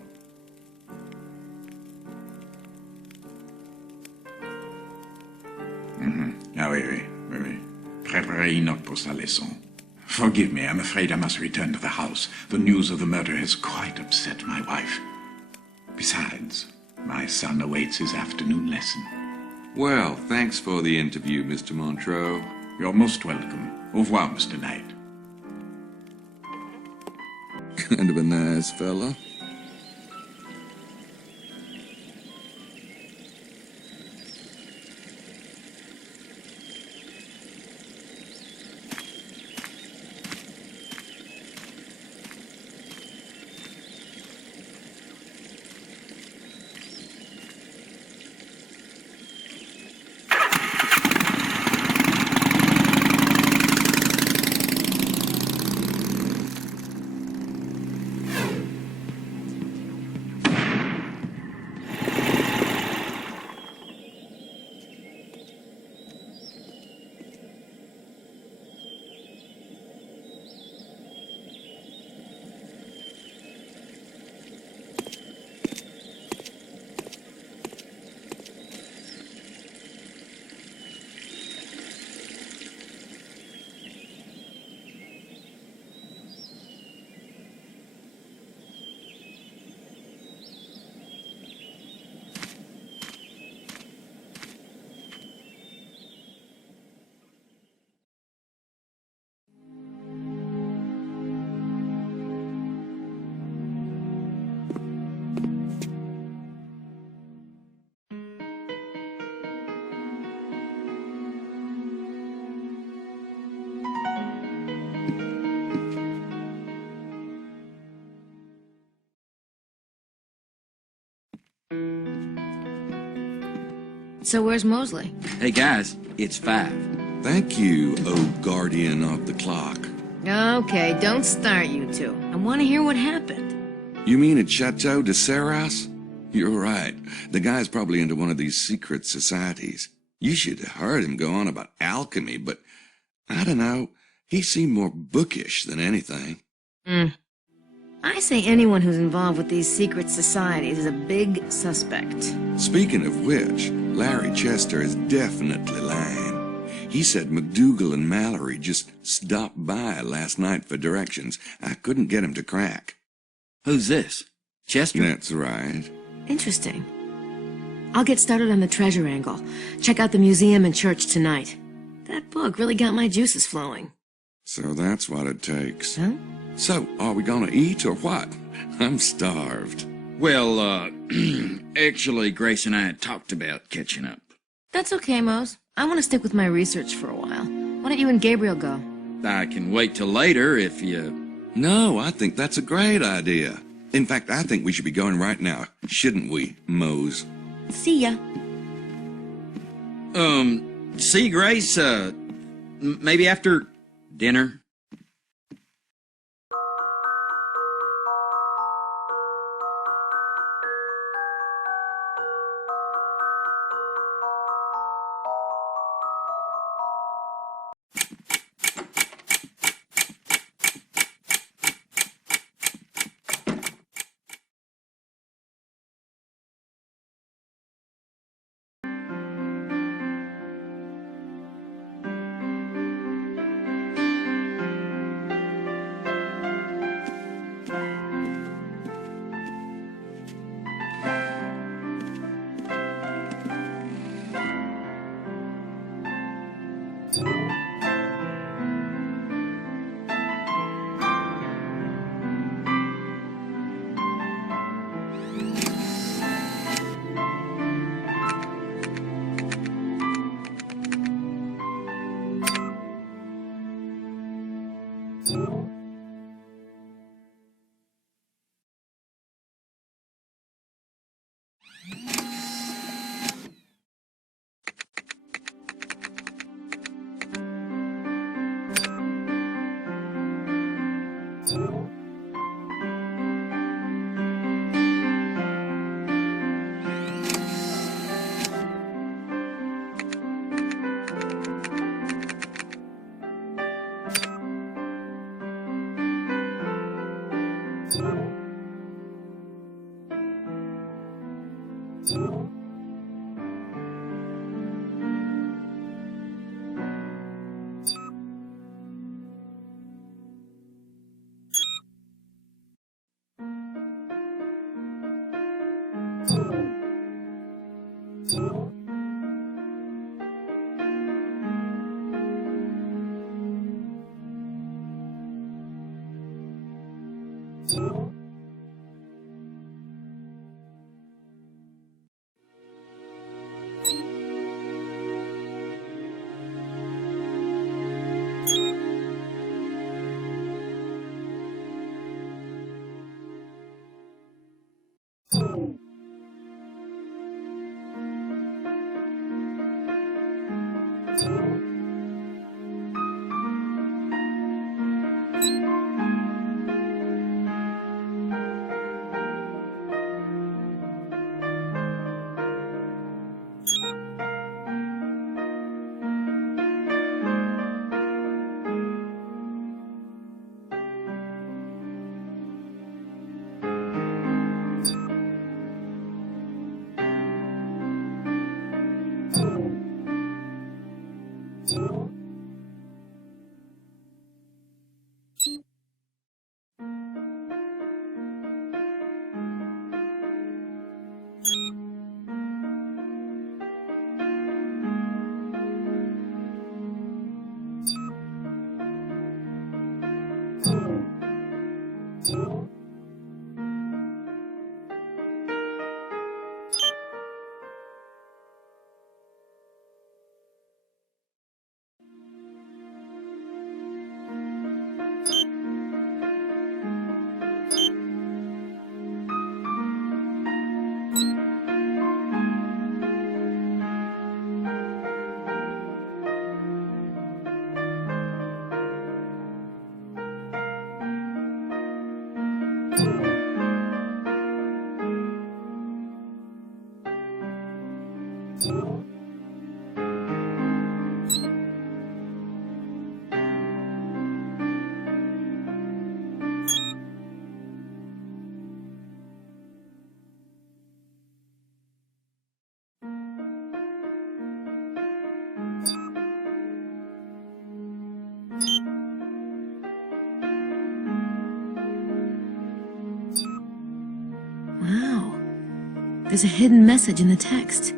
Ah oui. Préparez Enoch pour sa leçon. Forgive me, I'm afraid I must return to the house. The news of the murder has quite upset my wife. Besides, My son awaits his afternoon lesson. Well, thanks for the interview, Mr. Montreux. You're most welcome. Au revoir, Mr. Knight. Kind of a nice fella. So where's Mosley? Hey, guys, it's 5. Thank you, O guardian of the clock. Okay, don't start, you two. I want to hear what happened. You mean at Chateau de Serras? You're right. The guy's probably into one of these secret societies. You should have heard him go on about alchemy, but I don't know. He seemed more bookish than anything. I say anyone who's involved with these secret societies is a big suspect. Speaking of which, Larry Chester is definitely lying. He said McDougal and Mallory just stopped by last night for directions. I couldn't get him to crack. Who's this? Chester? That's right. Interesting. I'll get started on the treasure angle. Check out the museum and church tonight. That book really got my juices flowing. So that's what it takes. Huh? So, are we gonna eat or what? I'm starved. Well, actually, Grace and I had talked about catching up. That's okay, Mose. I want to stick with my research for a while. Why don't you and Gabriel go? I can wait till later if you... No, I think that's a great idea. In fact, I think we should be going right now, shouldn't we, Mose? See ya. See, Grace, maybe after dinner? Wow. There's a hidden message in the text.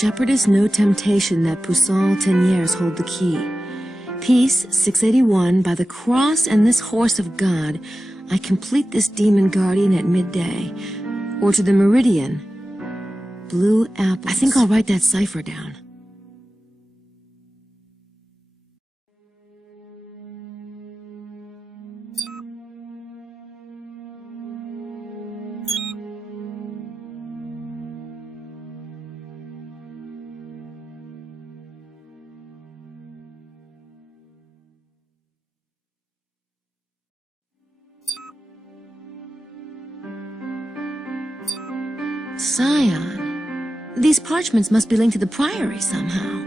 Shepherdess no temptation that puissant Teniers hold the key. Peace, 681, by the cross and this horse of God, I complete this demon guardian at midday. Or to the meridian, blue apples. I think I'll write that cipher down. Scion. These parchments must be linked to the priory somehow.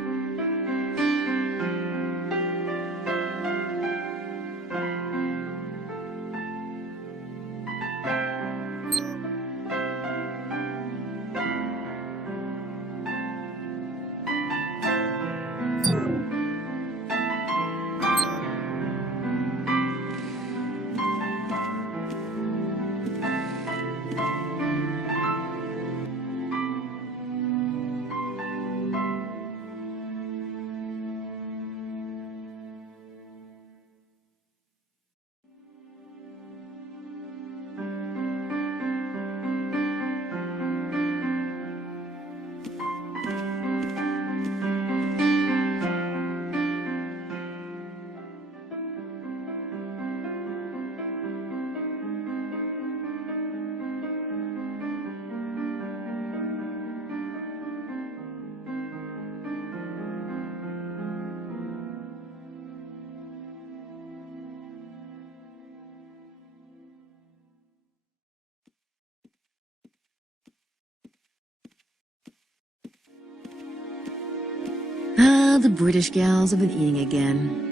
the British gals have been eating again.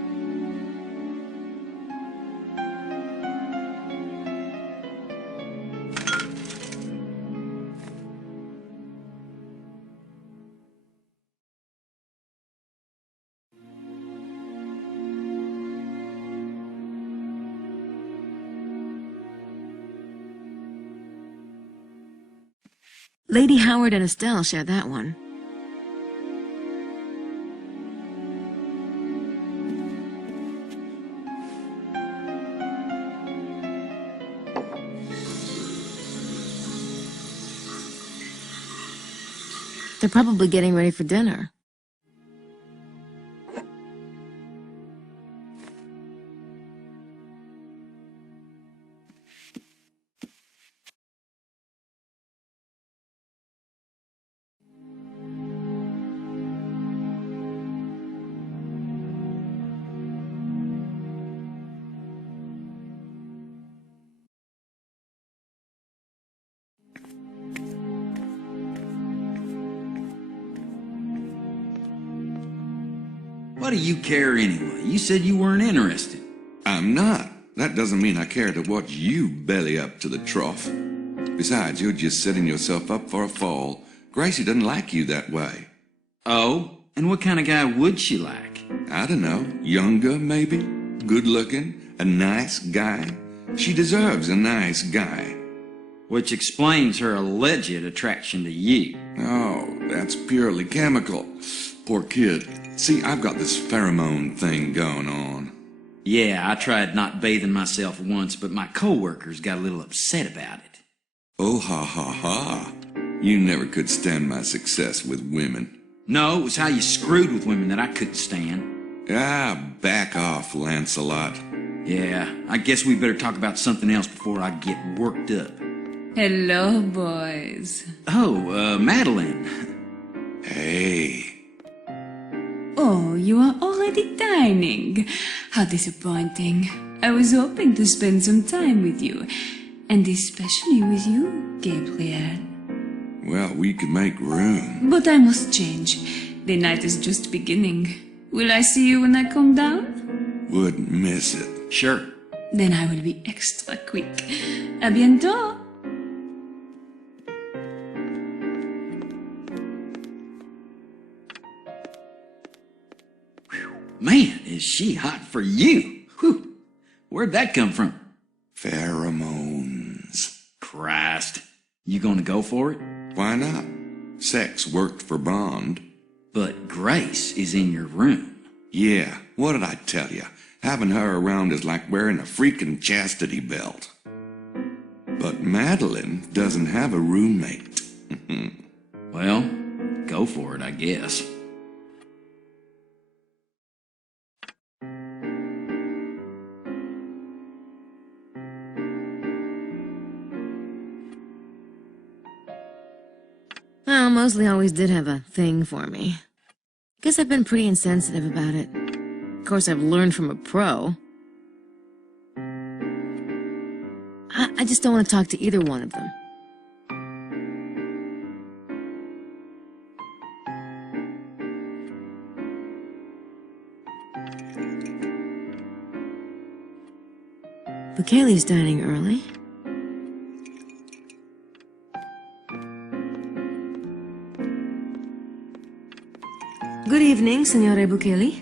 Lady Howard and Estelle share that one. They're probably getting ready for dinner. What do you care anyway? You said you weren't interested. I'm not. That doesn't mean I care to watch you belly up to the trough. Besides, you're just setting yourself up for a fall. Gracie doesn't like you that way. Oh? And what kind of guy would she like? I don't know. Younger, maybe? Good-looking? A nice guy? She deserves a nice guy. Which explains her alleged attraction to you. Oh, that's purely chemical. Poor kid. See, I've got this pheromone thing going on. Yeah, I tried not bathing myself once, but my coworkers got a little upset about it. Oh, ha, ha, ha. You never could stand my success with women. No, it was how you screwed with women that I couldn't stand. Ah, back off, Lancelot. Yeah, I guess we better talk about something else before I get worked up. Hello, boys. Oh, Magdalene. Hey. Oh, you are already dining. How disappointing. I was hoping to spend some time with you, and especially with you, Gabriel. Well, we could make room. But I must change. The night is just beginning. Will I see you when I come down? Wouldn't miss it. Sure. Then I will be extra quick. À bientôt. Man, is she hot for you. Whew. Where'd that come from? Pheromones. Christ. You gonna go for it? Why not? Sex worked for Bond. But Grace is in your room. Yeah, what did I tell you? Having her around is like wearing a freaking chastity belt. But Magdalene doesn't have a roommate. Well, go for it, I guess. Well, Mosley always did have a thing for me. Guess I've been pretty insensitive about it. Of course, I've learned from a pro. I just don't want to talk to either one of them. But Kaylee's dining early. Good evening, Signore Bukele.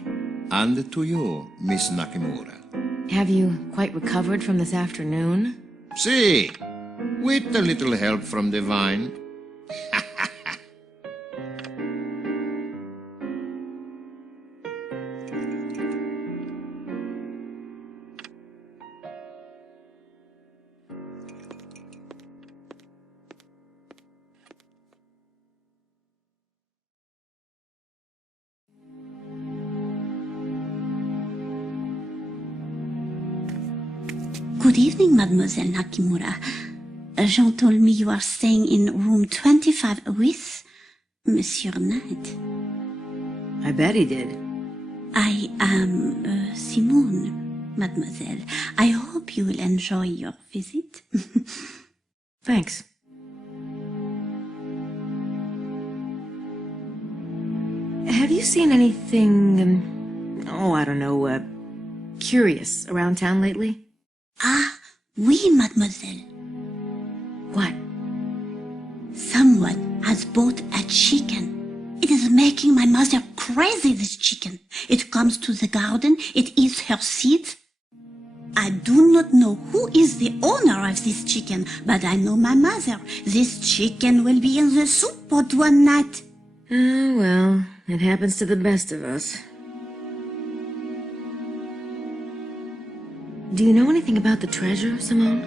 And to you, Miss Nakimura. Have you quite recovered from this afternoon? See, with a little help from the vine. Good evening, Mademoiselle Nakimura. Jean told me you are staying in room 25 with Monsieur Knight. I bet he did. I am Simone, Mademoiselle. I hope you will enjoy your visit. Thanks. Have Have you seen anything, I don't know, curious around town lately? Ah, oui, mademoiselle. What? Someone has bought a chicken. It is making my mother crazy, this chicken. It comes to the garden, it eats her seeds. I do not know who is the owner of this chicken, but I know my mother. This chicken will be in the soup pot one night. Oh, well, it happens to the best of us. Do you know anything about the treasure, Simone?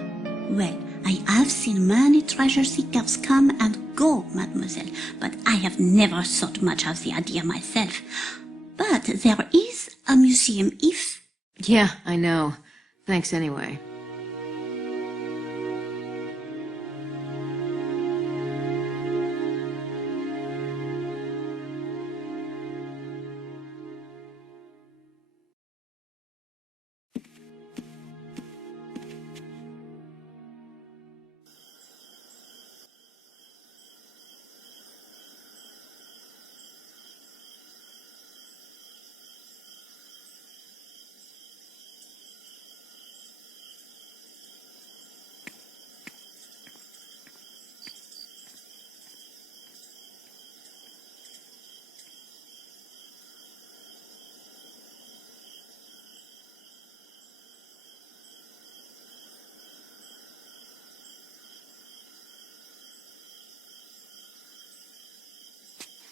Well, I have seen many treasure seekers come and go, mademoiselle, but I have never thought much of the idea myself. But there is a museum if... Yeah, I know. Thanks anyway.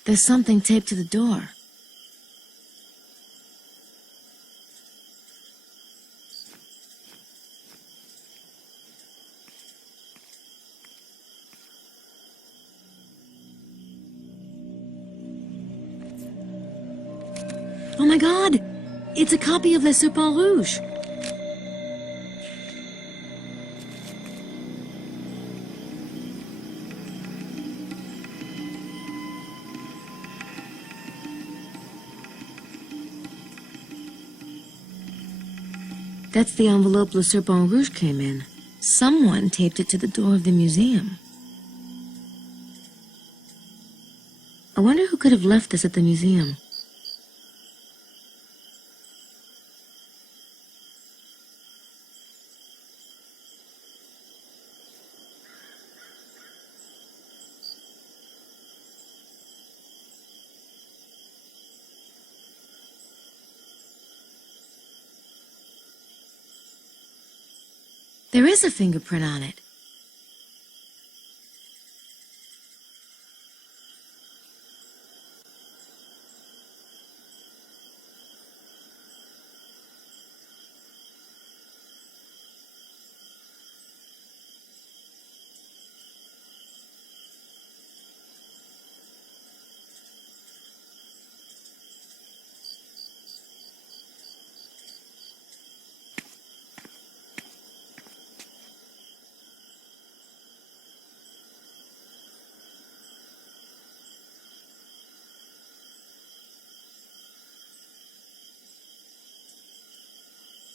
There's something taped to the door. Oh my God! It's a copy of Le Serpent Rouge! That's the envelope Le Serpent Rouge came in. Someone taped it to the door of the museum. I wonder who could have left this at the museum. There is a fingerprint on it.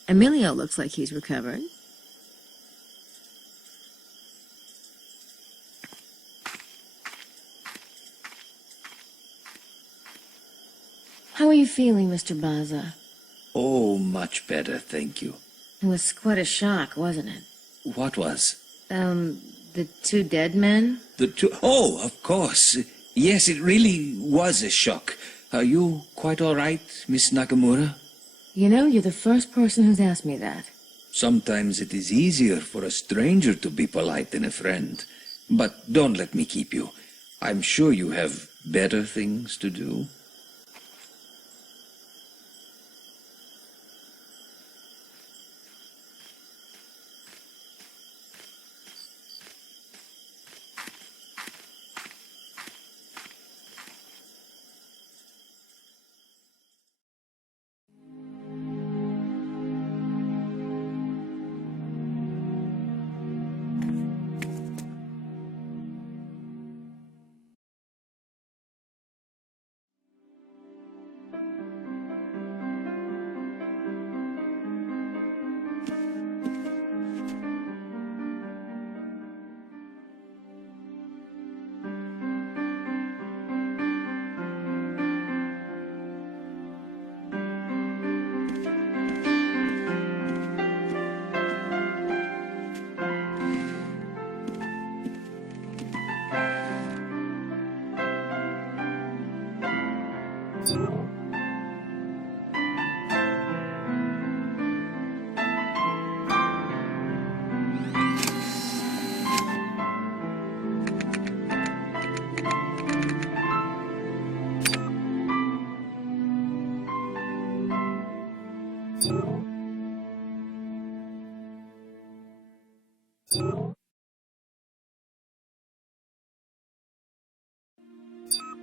Emilio looks like he's recovered. How are you feeling, Mr. Baza? Oh, much better, thank you. It was quite a shock, wasn't it? What was? The two dead men? The two... Oh, of course. Yes, it really was a shock. Are you quite all right, Miss Nakamura? You know, you're the first person who's asked me that. Sometimes it is easier for a stranger to be polite than a friend. But don't let me keep you. I'm sure you have better things to do.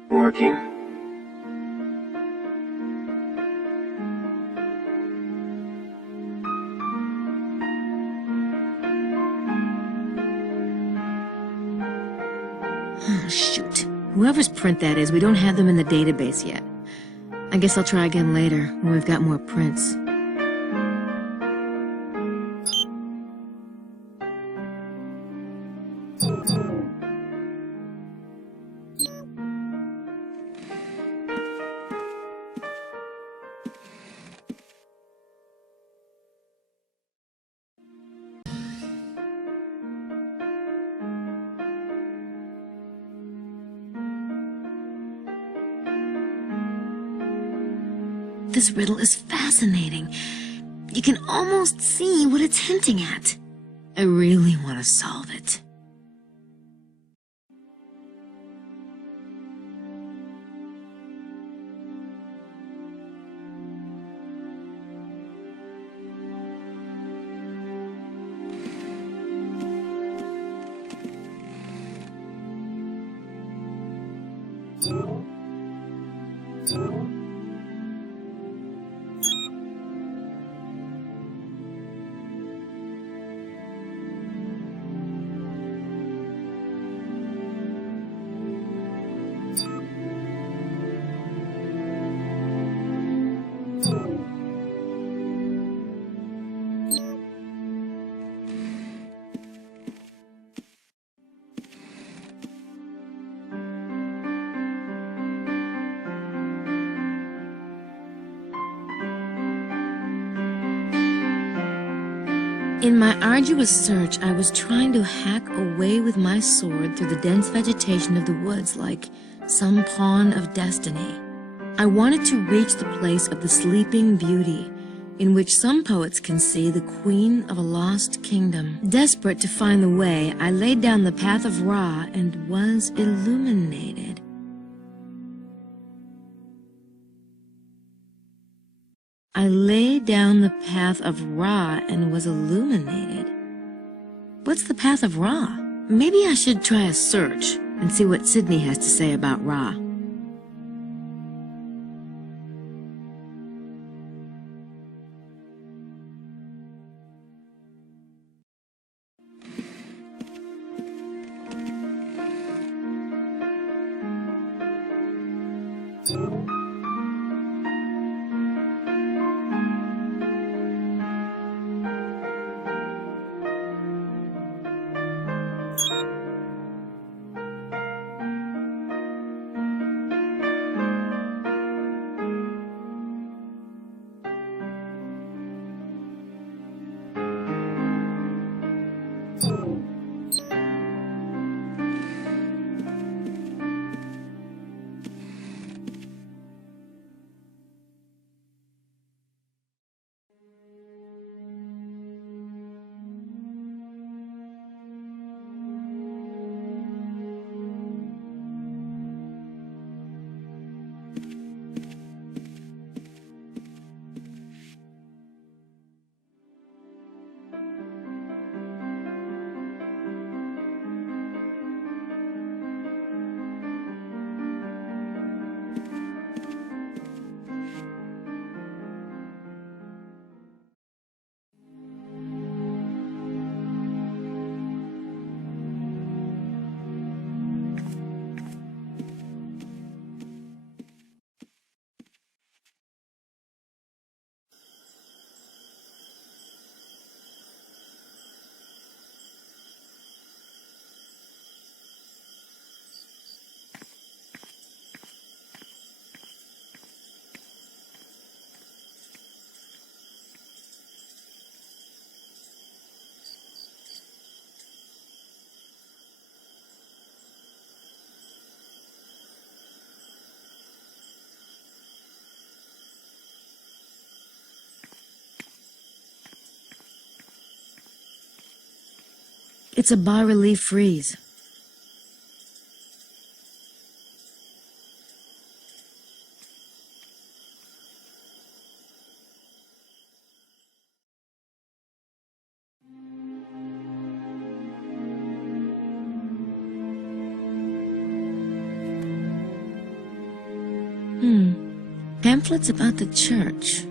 Working. Oh, shoot. Whoever's print that is, we don't have them in the database yet. I guess I'll try again later, when we've got more prints. This riddle is fascinating. You can almost see what it's hinting at. I really want to solve it. In my arduous search, I was trying to hack away with my sword through the dense vegetation of the woods like some pawn of destiny. I wanted to reach the place of the sleeping beauty, in which some poets can see the queen of a lost kingdom. Desperate to find the way, I laid down the path of Ra and was illuminated. I laid down the path of Ra and was illuminated. What's the path of Ra? Maybe I should try a search and see what Sydney has to say about Ra. It's a bas-relief frieze. pamphlets about the church.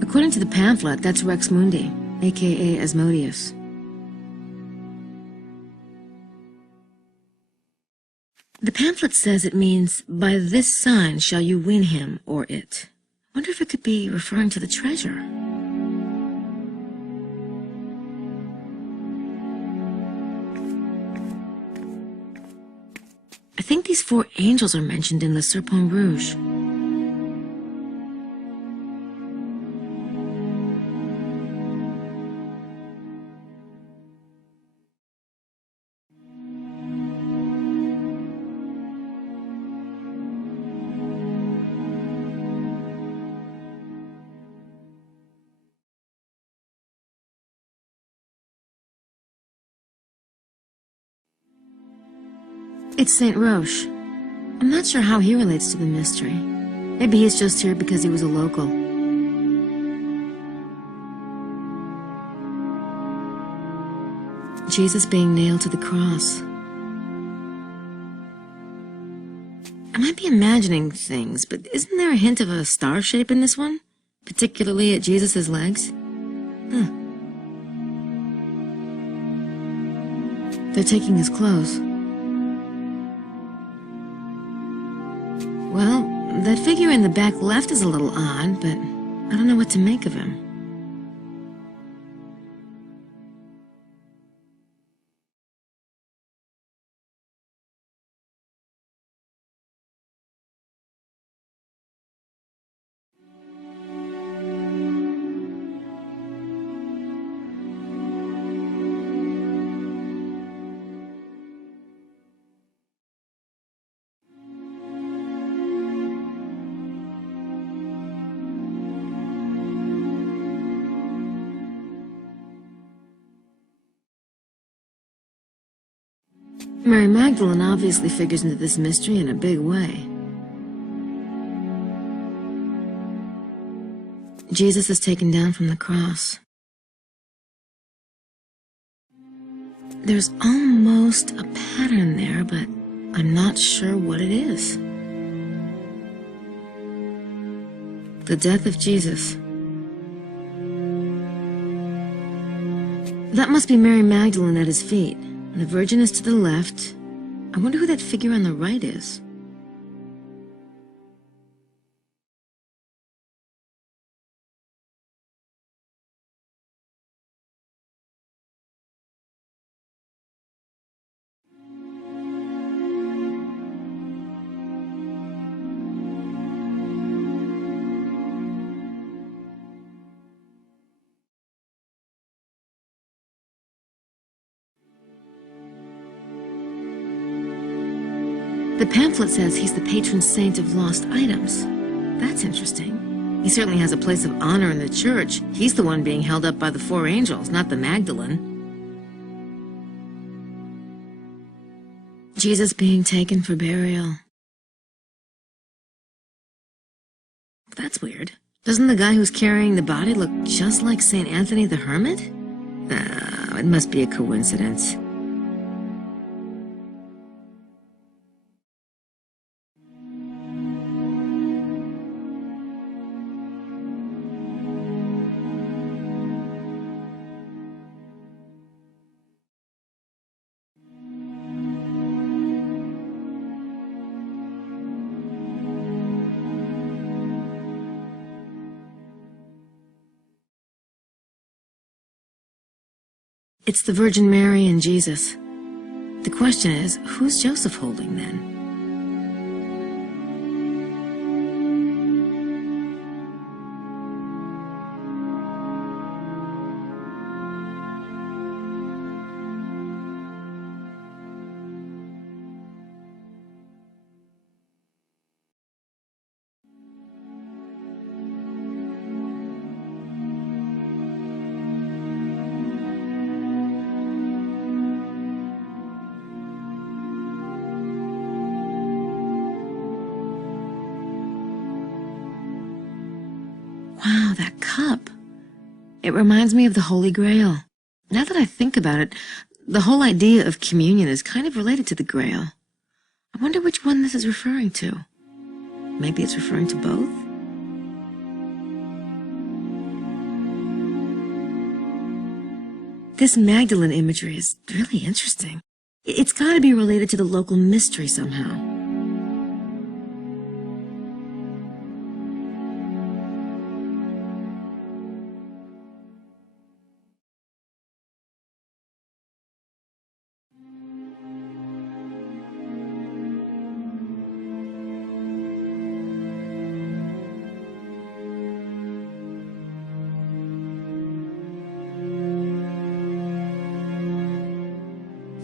According to the pamphlet, that's Rex Mundi, aka Asmodeus. The pamphlet says it means, by this sign shall you win him or it. I wonder if it could be referring to the treasure. I think these 4 angels are mentioned in the Serpent Rouge. It's Saint Roche. I'm not sure how he relates to the mystery. Maybe he's just here because he was a local. Jesus being nailed to the cross. I might be imagining things, but isn't there a hint of a star shape in this one? Particularly at Jesus' legs? Huh. They're taking his clothes. Well, that figure in the back left is a little odd, but I don't know what to make of him. Mary Magdalene obviously figures into this mystery in a big way. Jesus is taken down from the cross. There's almost a pattern there, but I'm not sure what it is. The death of Jesus. That must be Mary Magdalene at his feet. The Virgin is to the left. I wonder who that figure on the right is. The pamphlet says he's the patron saint of lost items. That's interesting. He certainly has a place of honor in the church. He's the one being held up by the 4 angels, not the Magdalene. Jesus being taken for burial. That's weird. Doesn't the guy who's carrying the body look just like St. Anthony the Hermit? It must be a coincidence. It's the Virgin Mary and Jesus. The question is, who's Joseph holding then? Wow, that cup. It reminds me of the Holy Grail. Now that I think about it, the whole idea of communion is kind of related to the Grail. I wonder which one this is referring to. Maybe it's referring to both? This Magdalene imagery is really interesting. It's got to be related to the local mystery somehow.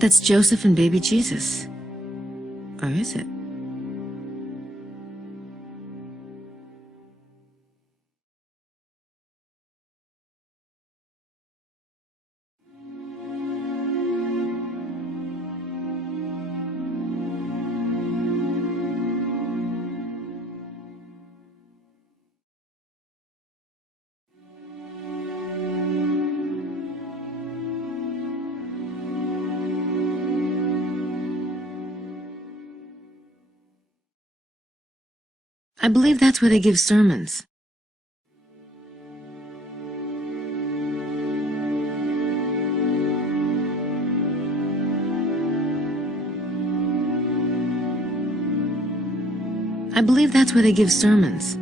That's Joseph and baby Jesus. Or is it? I believe that's where they give sermons. I believe that's where they give sermons.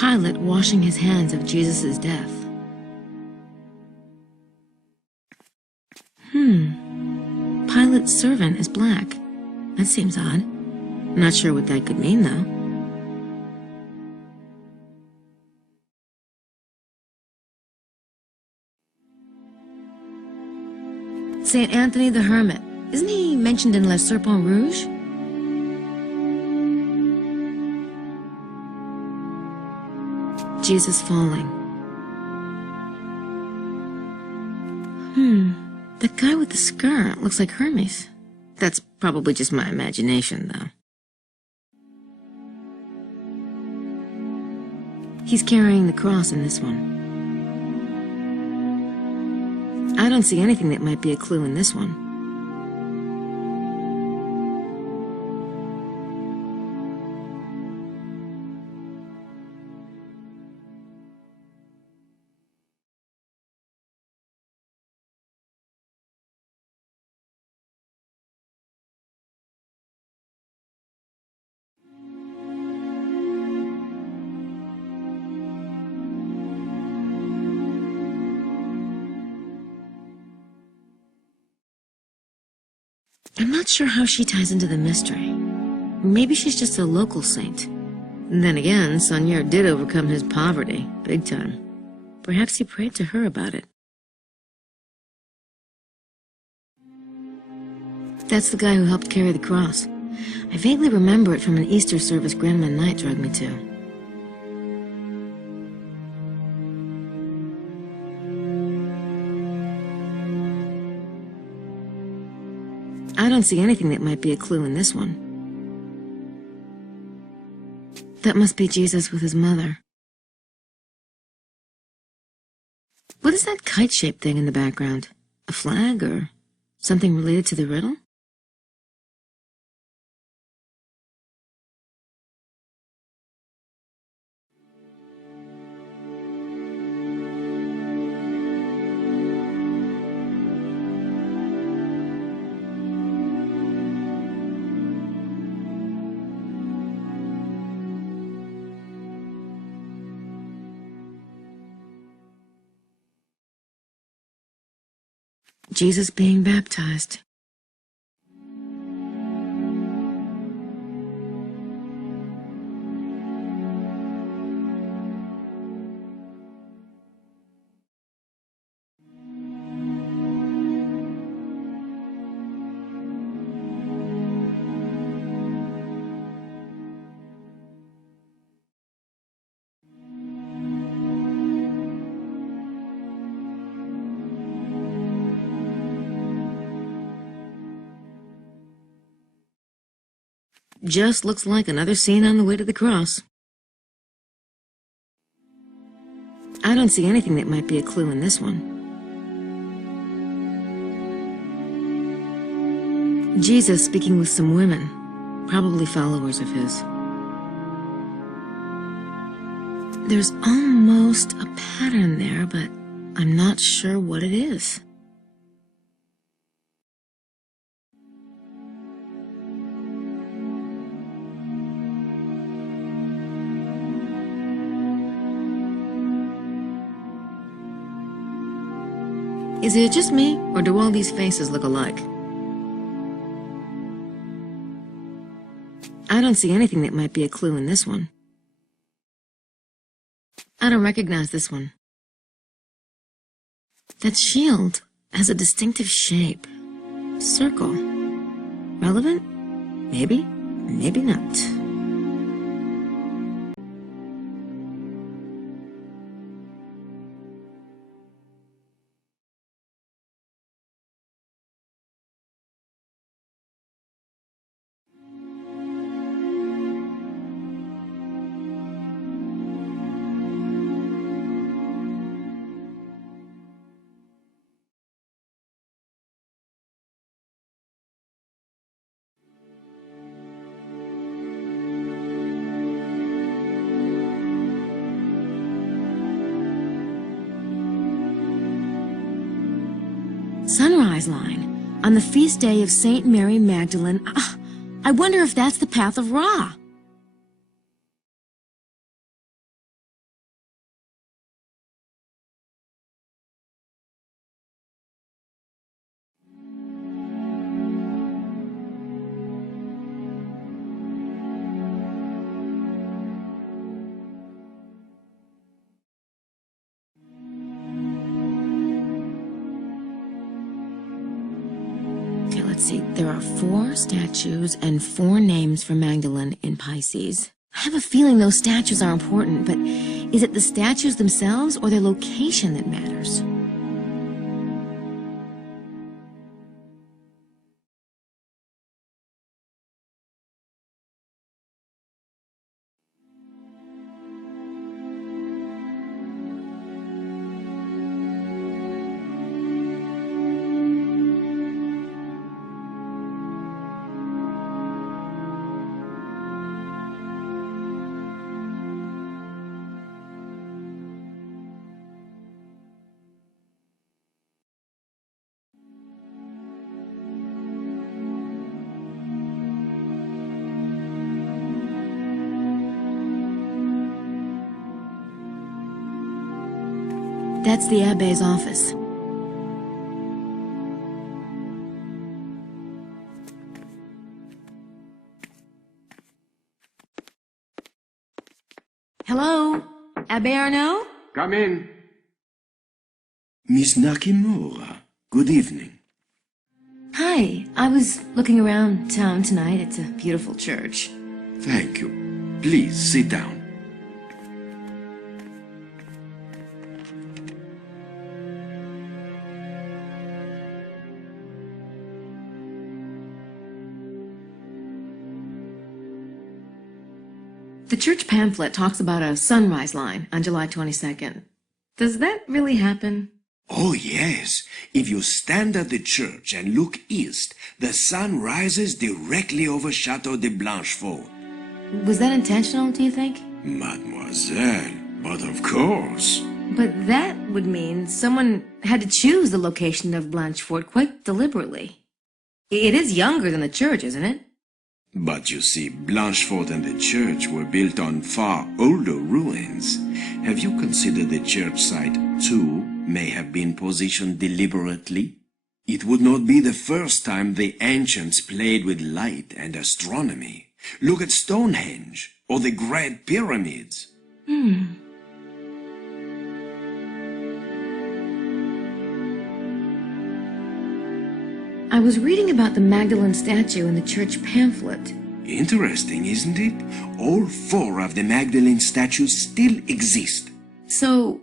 Pilate washing his hands of Jesus' death. Pilate's servant is black. That seems odd. Not sure what that could mean, though. Saint Anthony the Hermit. Isn't he mentioned in Le Serpent Rouge? Jesus falling. The guy with the skirt looks like Hermes. That's probably just my imagination, though. He's carrying the cross in this one. I don't see anything that might be a clue in this one. I'm not sure how she ties into the mystery. Maybe she's just a local saint. And then again, Saunière did overcome his poverty, big time. Perhaps he prayed to her about it. That's the guy who helped carry the cross. I vaguely remember it from an Easter service Gabriel Knight dragged me to. I don't see anything that might be a clue in this one. That must be Jesus with his mother. What is that kite-shaped thing in the background? A flag or something related to the riddle? Jesus being baptized. Just looks like another scene on the way to the cross. I don't see anything that might be a clue in this one. Jesus speaking with some women, probably followers of his. There's almost a pattern there, but I'm not sure what it is. Is it just me, or do all these faces look alike? I don't see anything that might be a clue in this one. I don't recognize this one. That shield has a distinctive shape. Circle. Relevant? Maybe, maybe not. Sunrise line on the feast day of Saint Mary Magdalene. I wonder if that's the path of Ra. Let's see, there are 4 statues and 4 names for Magdalene in Pisces. I have a feeling those statues are important, but is it the statues themselves or their location that matters? That's the Abbe's office. Hello? Abbe Arnaud? Come in. Miss Nakamura, good evening. Hi, I was looking around town tonight. It's a beautiful church. Thank you. Please sit down. The church pamphlet talks about a sunrise line on July 22nd. Does that really happen? Oh, yes. If you stand at the church and look east, the sun rises directly over Chateau de Blanchefort. Was that intentional, do you think? Mademoiselle, but of course. But that would mean someone had to choose the location of Blanchefort quite deliberately. It is younger than the church, isn't it? But you see, Blanchefort and the church were built on far older ruins. Have you considered the church site, too, may have been positioned deliberately? It would not be the first time the ancients played with light and astronomy. Look at Stonehenge, or the Great Pyramids. I was reading about the Magdalene statue in the church pamphlet. Interesting, isn't it? All 4 of the Magdalene statues still exist. So,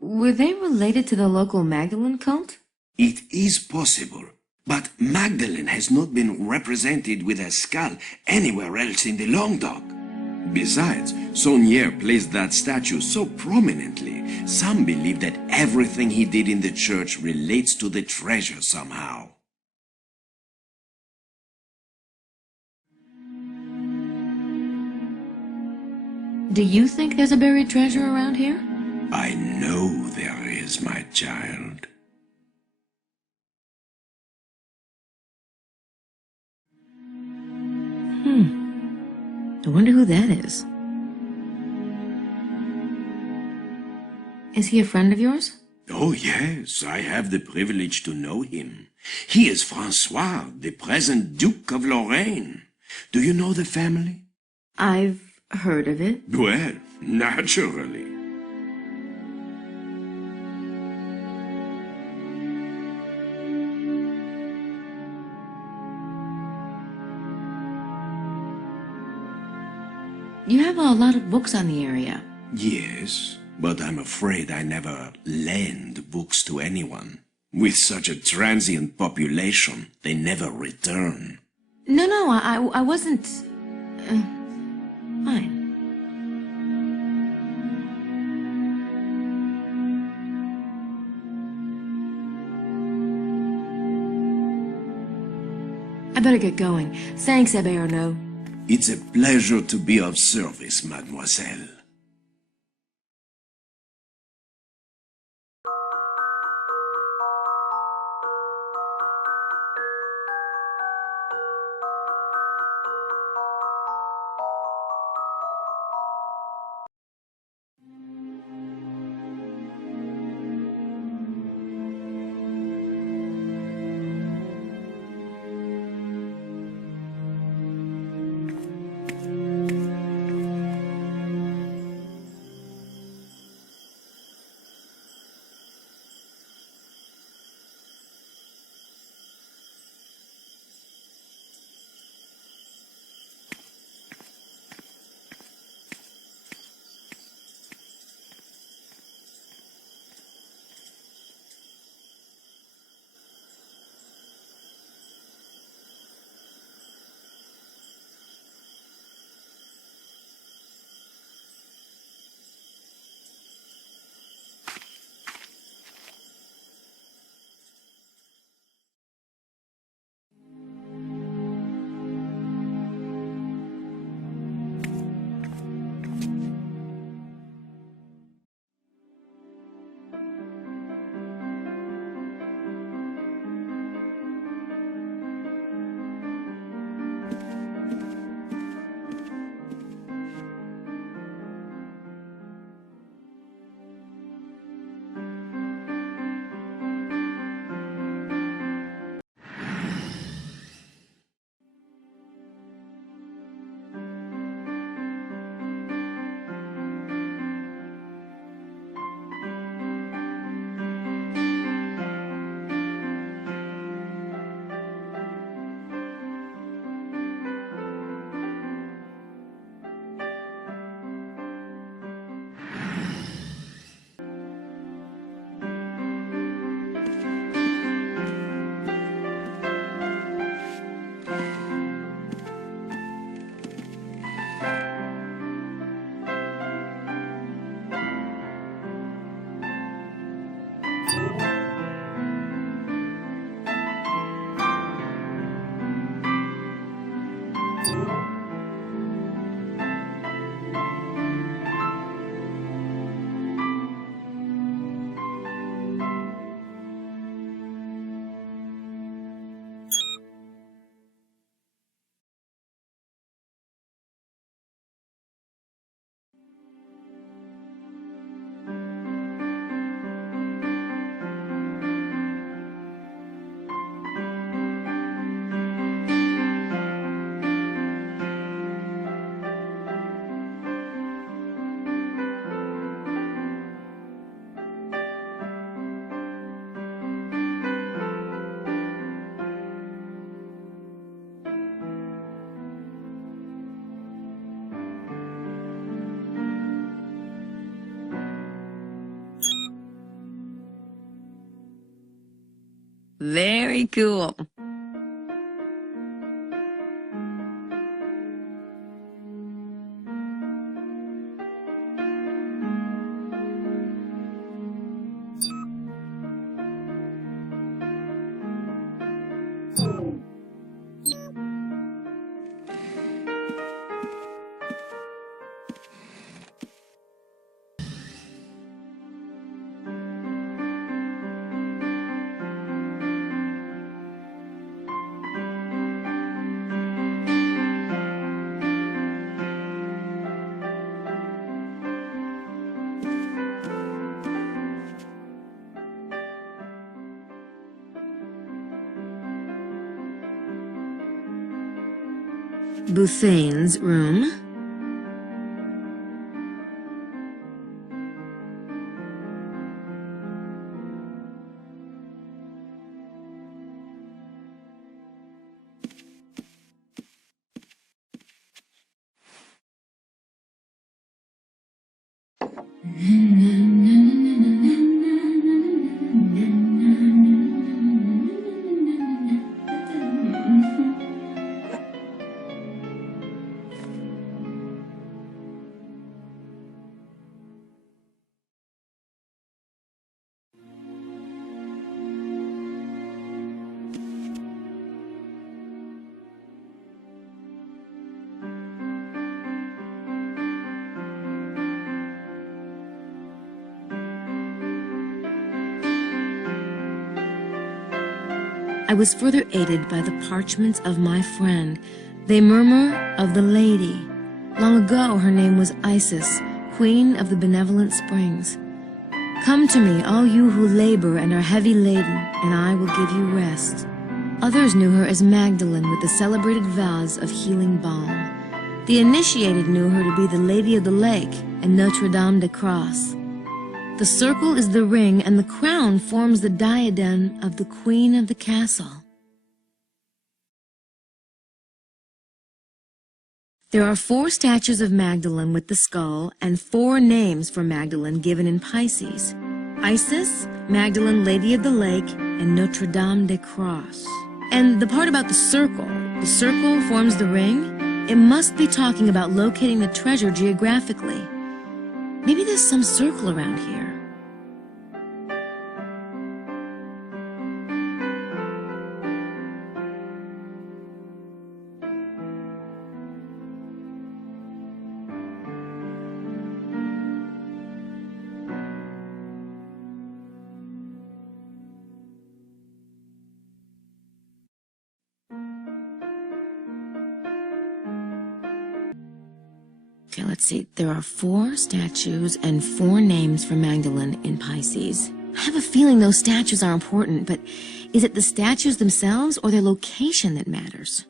were they related to the local Magdalene cult? It is possible, But Magdalene has not been represented with her skull anywhere else in the Languedoc. Besides, Saunière placed that statue so prominently, some believe that everything he did in the church relates to the treasure somehow. Do you think there's a buried treasure around here? I know there is, my child. I wonder who that is. Is he a friend of yours? Oh yes, I have the privilege to know him. He is Francois, the present Duke of Lorraine. Do you know the family? I've heard of it. Well, naturally. You have a lot of books on the area. Yes, but I'm afraid I never lend books to anyone. With such a transient population, they never return. No, I wasn't... fine. I better get going. Thanks, Abbe Arnaud. It's a pleasure to be of service, mademoiselle. Very cool. Bouthane's room. I was further aided by the parchments of my friend. They murmur of the lady. Long ago her name was Isis, queen of the benevolent springs. Come to me, all you who labor and are heavy laden, and I will give you rest. Others knew her as Magdalene with the celebrated vows of healing balm. The initiated knew her to be the Lady of the Lake and Notre Dame de Cross. The circle is the ring, and the crown forms the diadem of the queen of the castle. There are 4 statues of Magdalene with the skull and 4 names for Magdalene given in Pisces: Isis, Magdalene, Lady of the Lake, and Notre Dame de Cross. And the part about the circle forms the ring, it must be talking about locating the treasure geographically. Maybe there's some circle around here. Okay, let's see. There are 4 statues and 4 names for Magdalene in Pisces. I have a feeling those statues are important, but is it the statues themselves or their location that matters?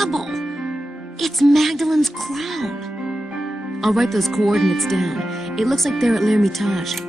incredible! It's Magdalene's crown. I'll write those coordinates down. It looks like they're at l'Ermitage.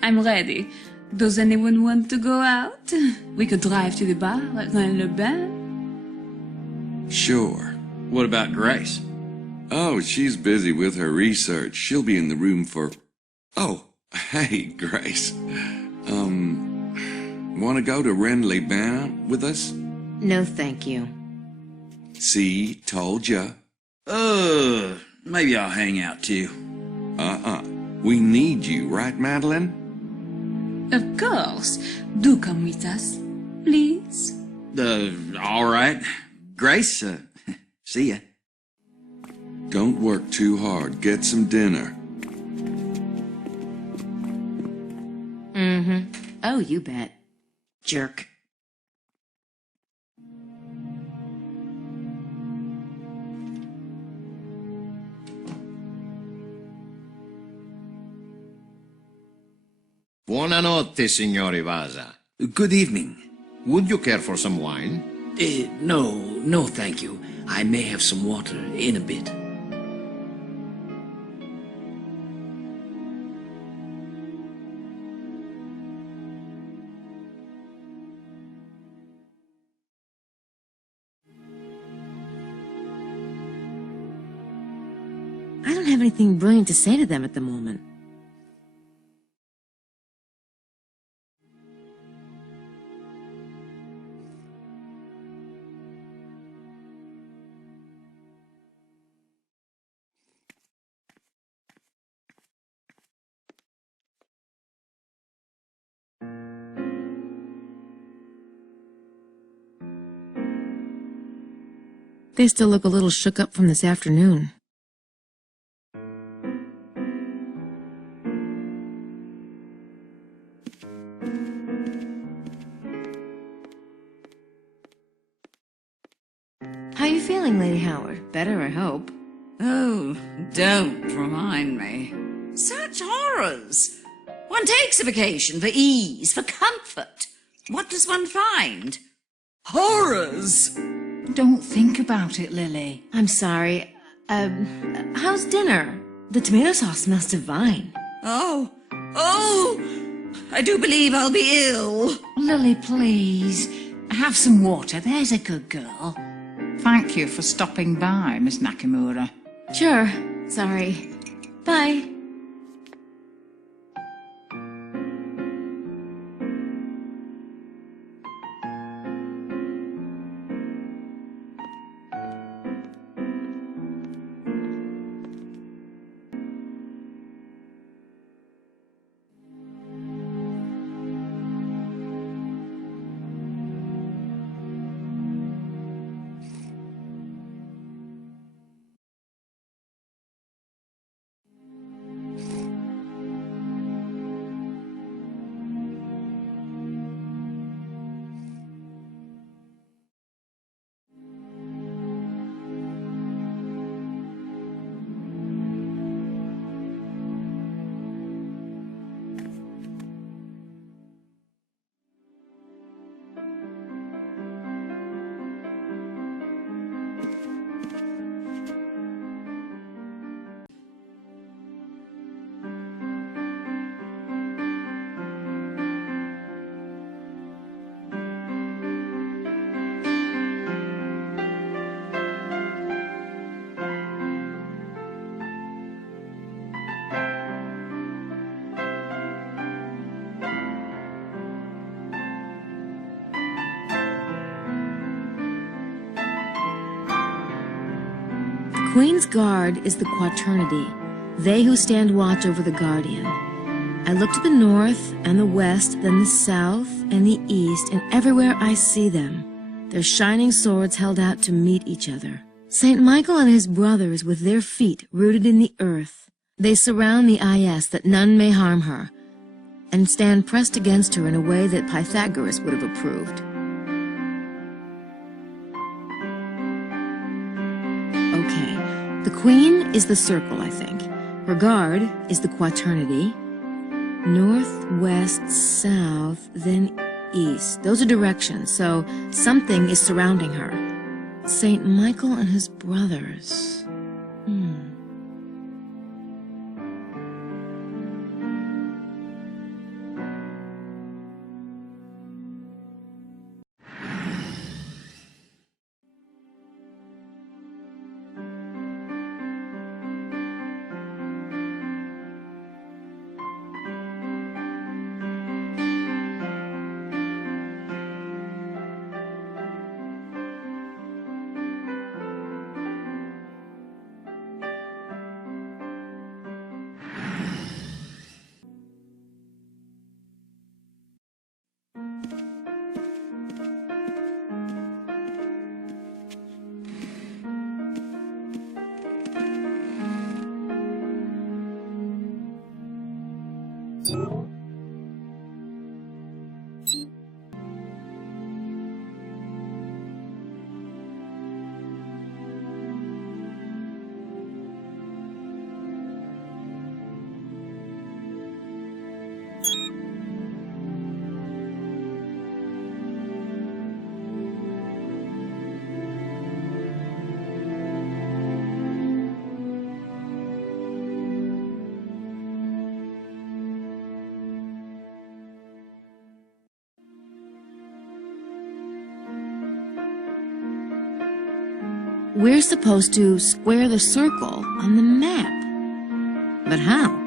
I'm ready. Does anyone want to go out? We could drive to the bar at Rennes-le-Bains. Sure. What about Grace? Oh, she's busy with her research. She'll be in the room for... Oh, hey, Grace. Want to go to Rennes-les-Bains with us? No, thank you. See, told ya. Maybe I'll hang out too. We need you, right, Magdalene? Of course. Do come with us, please. All right. Grace, see ya. Don't work too hard. Get some dinner. Mm-hmm. Oh, you bet. Jerk. Buonanotte, signori Vasa. Good evening. Would you care for some wine? No, thank you. I may have some water in a bit. I don't have anything brilliant to say to them at the moment. They still look a little shook up from this afternoon. How you feeling, Lady Howard? Better, I hope. Oh, don't remind me. Such horrors! One takes a vacation for ease, for comfort. What does one find? Horrors! Don't think about it, Lily. I'm sorry. How's dinner? The tomato sauce smells divine. Oh, I do believe I'll be ill. Lily, please. Have some water, there's a good girl. Thank you for stopping by, Miss Nakamura. Sure. Sorry. Bye. The Queen's Guard is the Quaternity, they who stand watch over the Guardian. I look to the north and the west, then the south and the east, and everywhere I see them, their shining swords held out to meet each other. St. Michael and his brothers with their feet rooted in the earth. They surround the IS that none may harm her, and stand pressed against her in a way that Pythagoras would have approved. Okay, the Queen is the circle, I think. Her guard is the Quaternity. North, west, south, then east. Those are directions, so something is surrounding her. St. Michael and his brothers. We're supposed to square the circle on the map. But how?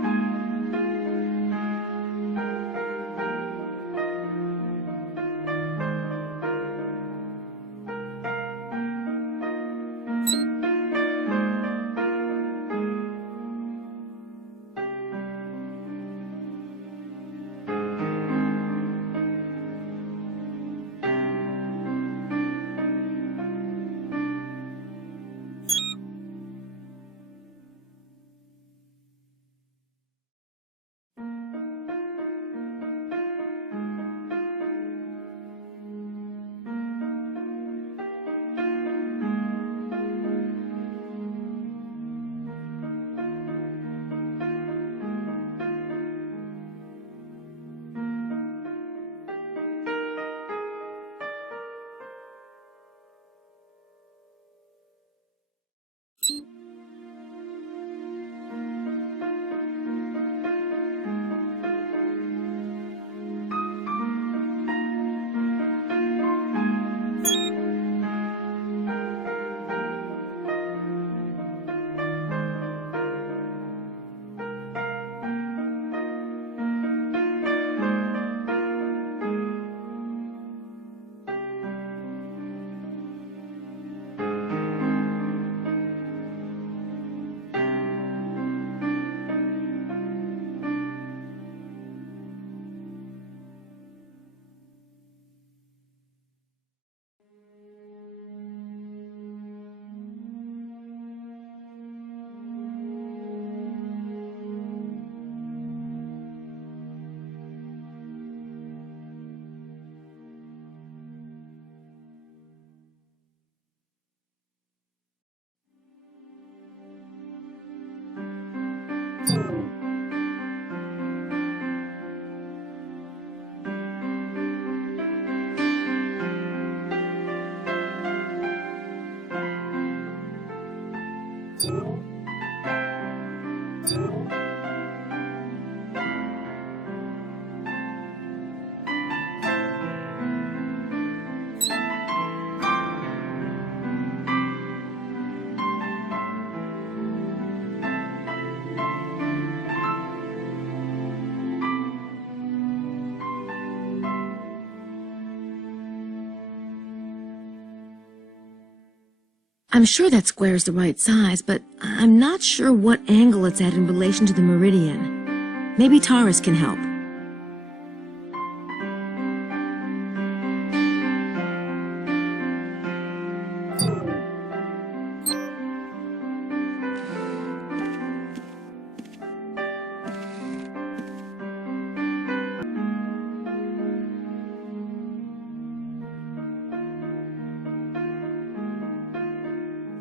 I'm sure that square's the right size, but I'm not sure what angle it's at in relation to the meridian. Maybe Taurus can help.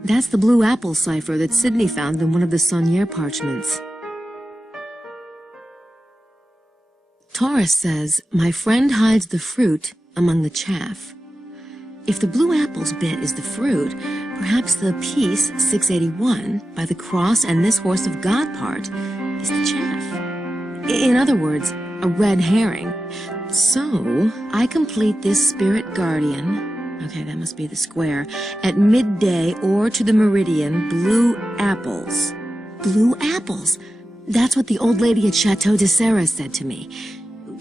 That's the blue apple cipher that Sydney found in one of the Saunière parchments. Taurus says, "My friend hides the fruit among the chaff." If the blue apple's bit is the fruit, perhaps the piece 681 by the cross and this horse of God part is the chaff. In other words, a red herring. So, I complete this spirit guardian, okay, that must be the square, at midday or to the meridian, blue apples. Blue apples! That's what the old lady at Chateau de Serres said to me.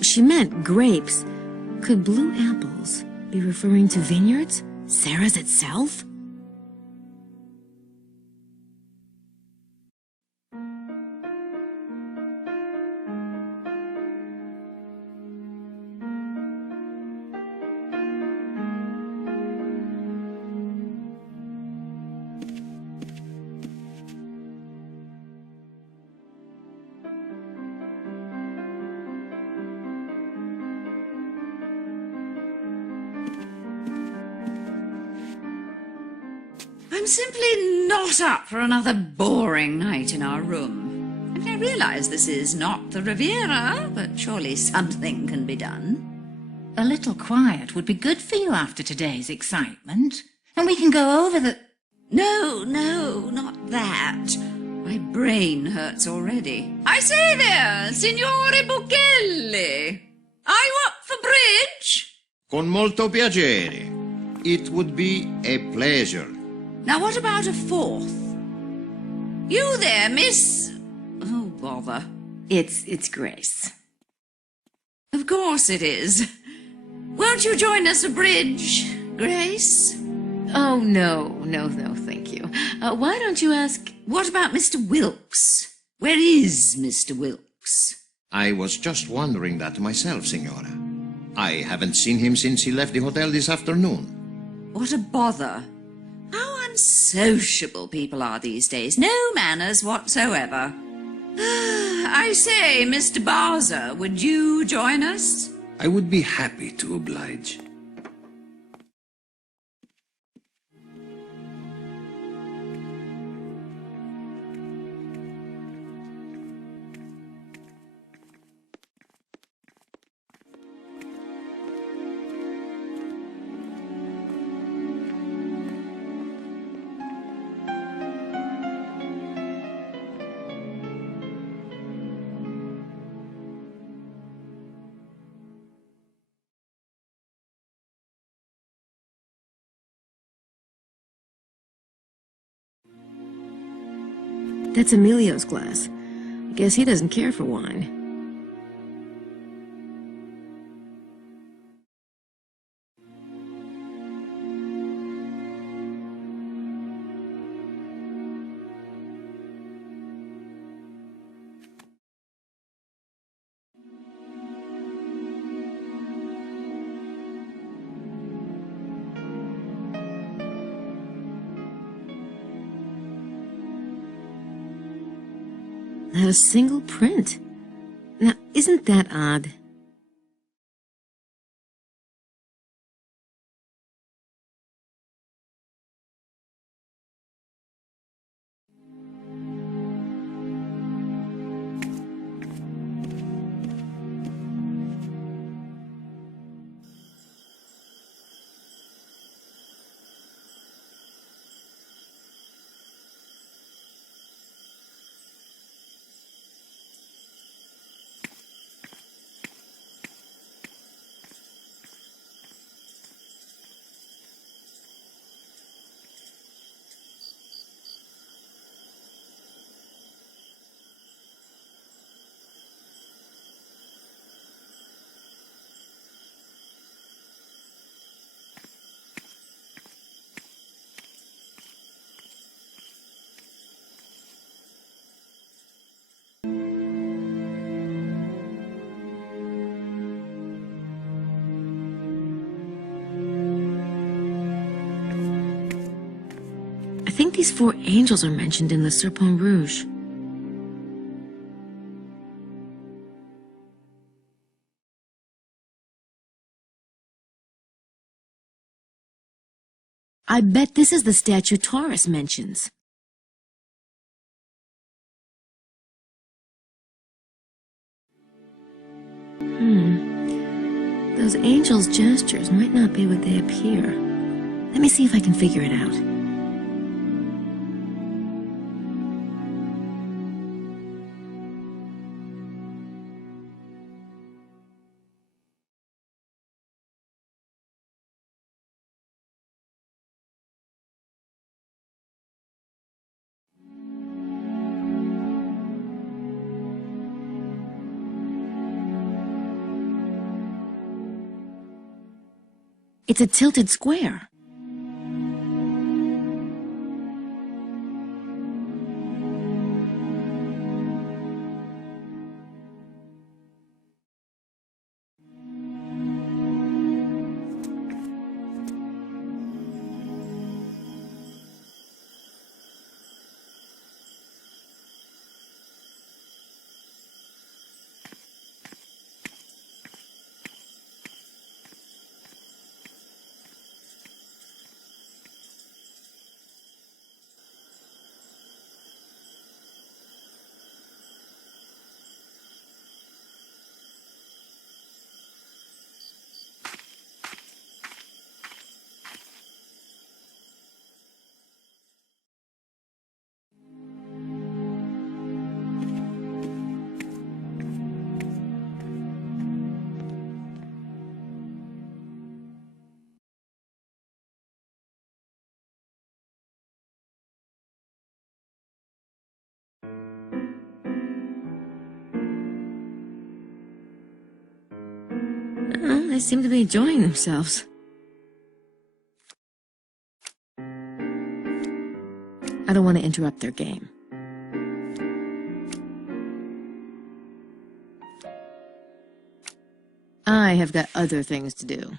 She meant grapes. Could blue apples be referring to vineyards? Serres itself? I'm simply not up for another boring night in our room. I mean, I realize this is not the Riviera, but surely something can be done. A little quiet would be good for you after today's excitement. And we can go over the... No, not that. My brain hurts already. I say there, Signore Buchelli. Are you up for bridge? Con molto piacere. It would be a pleasure. Now what about a fourth? You there, miss... Oh, bother. It's Grace. Of course it is. Won't you join us a bridge, Grace? Oh, no, thank you. Why don't you ask... What about Mr. Wilkes? Where is Mr. Wilkes? I was just wondering that myself, Signora. I haven't seen him since he left the hotel this afternoon. What a bother. How unsociable people are these days. No manners whatsoever. I say, Mr. Barzer, would you join us? I would be happy to oblige. That's Emilio's glass. I guess he doesn't care for wine. Not a single print. Now, isn't that odd? think these 4 angels are mentioned in the Serpent Rouge. I bet this is the statue Taurus mentions. Those angels' gestures might not be what they appear. Let me see if I can figure it out. It's a tilted square. Oh, they seem to be enjoying themselves. I don't want to interrupt their game. I have got other things to do.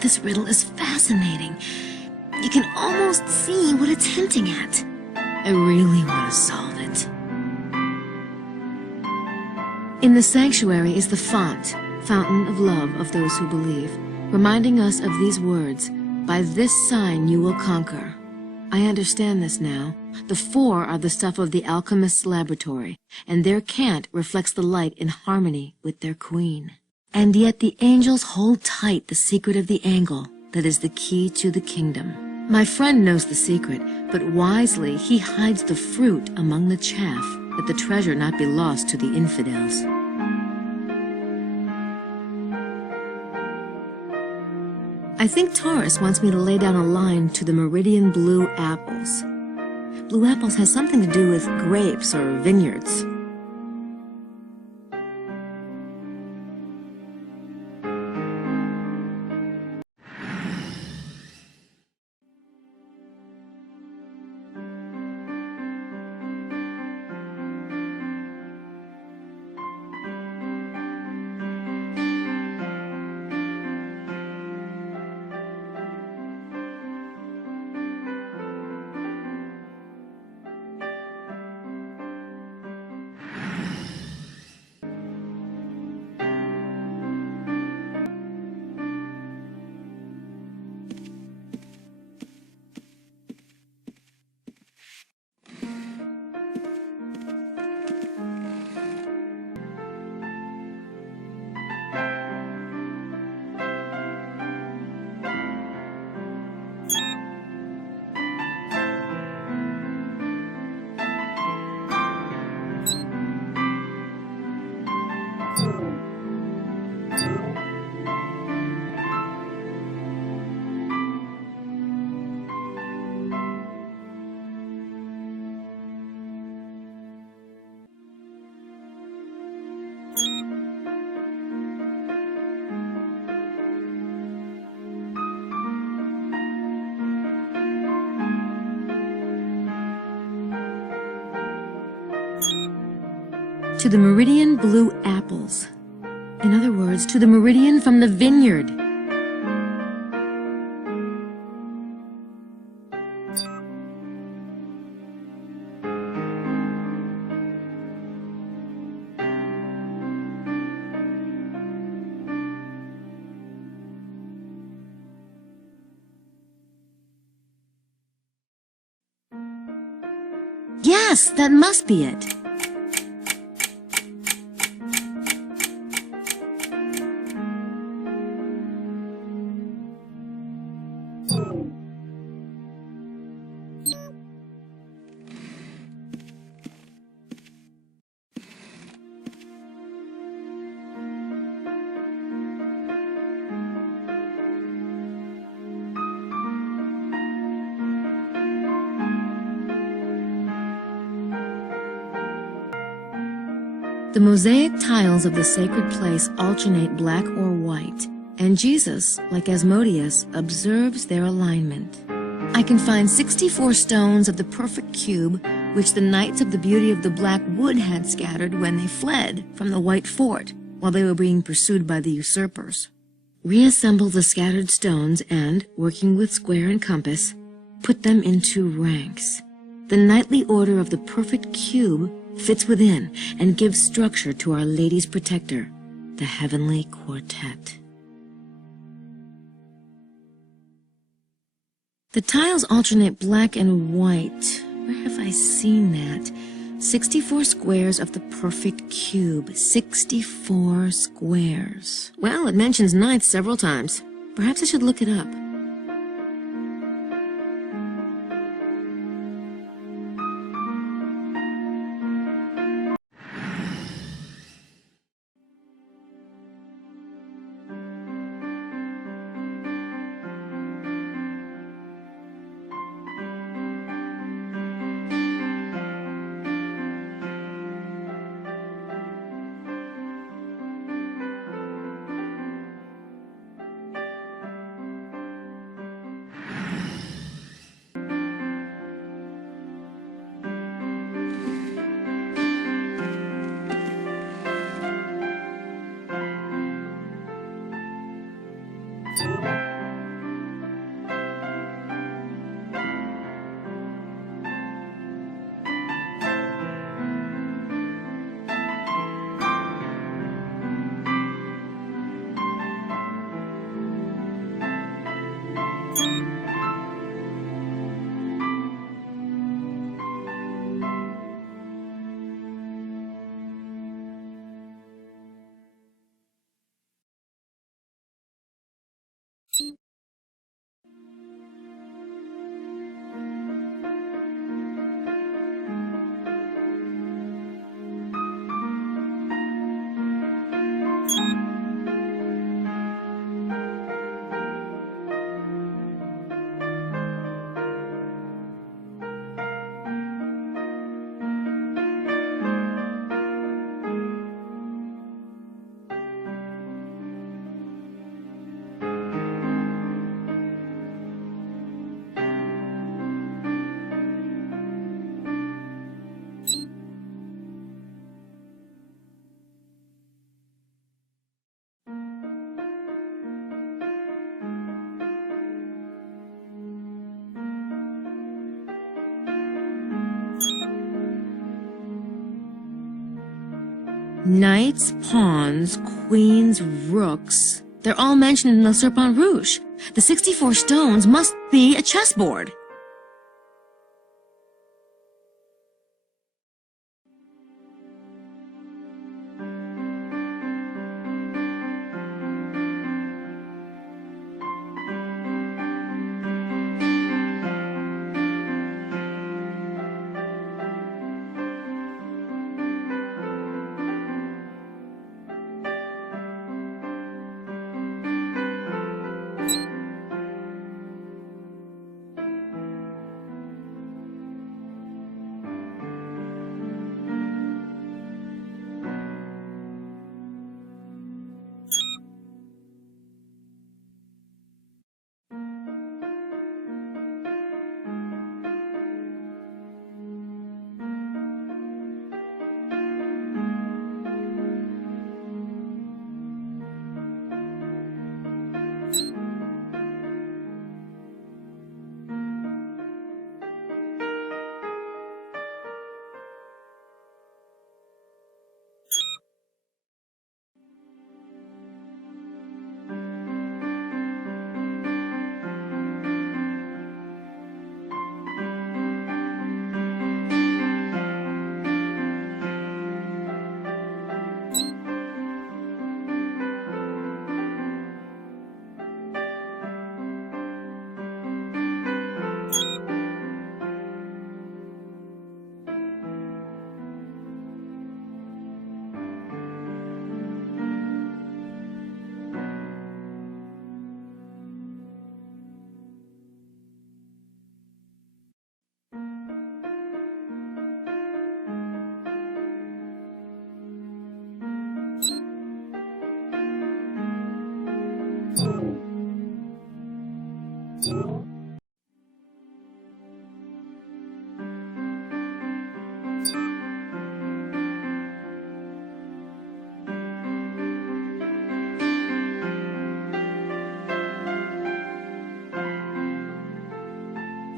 This riddle is fascinating. You can almost see what it's hinting at. I really want to solve it. In the sanctuary is the font, Fountain of Love of Those Who Believe, reminding us of these words, "By this sign you will conquer." I understand this now. The 4 are the stuff of the alchemist's laboratory, and their cant reflects the light in harmony with their queen. And yet the angels hold tight the secret of the angle that is the key to the kingdom. My friend knows the secret, but wisely he hides the fruit among the chaff, that the treasure not be lost to the infidels. I think Taurus wants me to lay down a line to the meridian blue apples. Blue apples has something to do with grapes or vineyards. To the meridian blue apples. In other words, to the meridian from the vineyard. Yes, that must be it. The mosaic tiles of the sacred place alternate black or white, and Jesus, like Asmodeus, observes their alignment. I can find 64 stones of the perfect cube, which the Knights of the Beauty of the Black Wood had scattered when they fled from the White Fort while they were being pursued by the usurpers. Reassemble the scattered stones and, working with square and compass, put them into ranks. The knightly order of the perfect cube fits within and gives structure to Our Lady's protector, the Heavenly Quartet. The tiles alternate black and white. Where have I seen that? 64 squares of the perfect cube. 64 squares. Well, it mentions knights several times. Perhaps I should look it up. Knights, pawns, queens, rooks. They're all mentioned in the Serpent Rouge. The 64 stones must be a chessboard.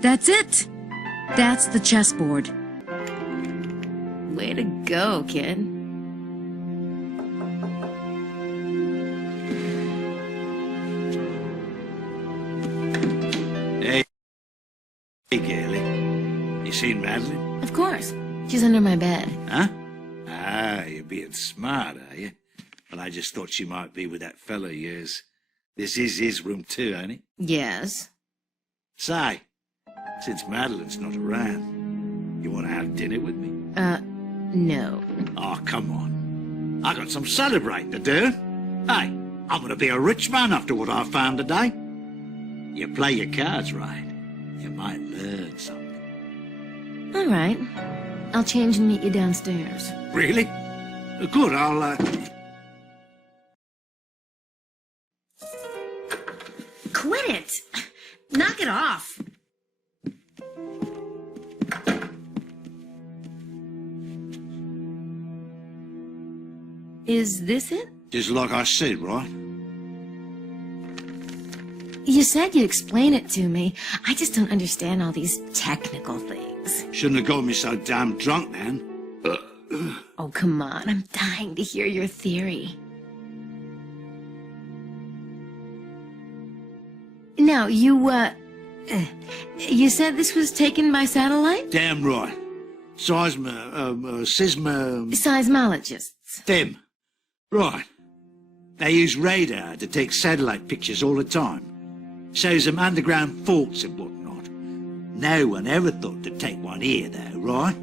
That's it. That's the chessboard. Way to go, kid. Hey, girlie. You seen Magdalene? Of course. She's under my bed. Huh? Ah, you're being smart, are you? Well, I just thought she might be with that fella of yours. This is his room too, ain't it? Yes. Say, since Madeleine's not around, you want to have dinner with me? No. Oh, come on. I got some celebrating to do. Hey, I'm going to be a rich man after what I found today. You play your cards right, you might learn something. All right. I'll change and meet you downstairs. Really? Good, I'll, Quit it! Knock it off! Is this it? Just like I said, right? You said you'd explain it to me. I just don't understand all these technical things. Shouldn't have got me so damn drunk, then. Oh, come on. I'm dying to hear your theory. Now, you said this was taken by satellite? Damn right. Seismologists. Them. Right. They use radar to take satellite pictures all the time. Shows them underground faults and whatnot. No one ever thought to take one here, though, right?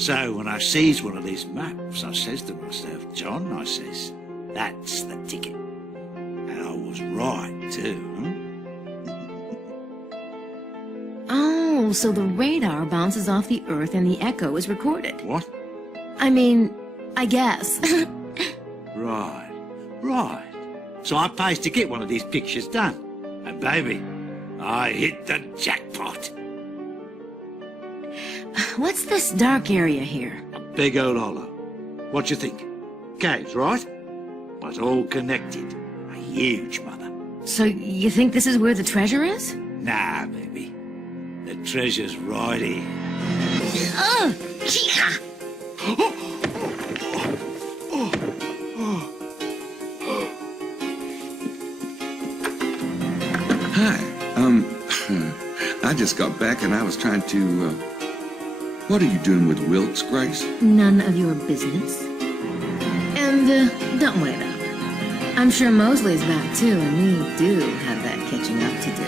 So when I sees one of these maps, I says to myself, John, I says, that's the ticket. And I was right, too, huh? Oh, so the radar bounces off the Earth and the echo is recorded. What? I mean, I guess. Right, right. So I pays to get one of these pictures done. And baby, I hit the jackpot. What's this dark area here? A big old hollow. What you think? Caves, right? But all connected. A huge mother. So you think this is where the treasure is? Nah, baby. The treasure's right here. Ugh! Hi. I just got back and I was trying to, what are you doing with Wilkes, Grace? None of your business. And, don't wait up. I'm sure Mosley's back too, and we do have that catching up to do.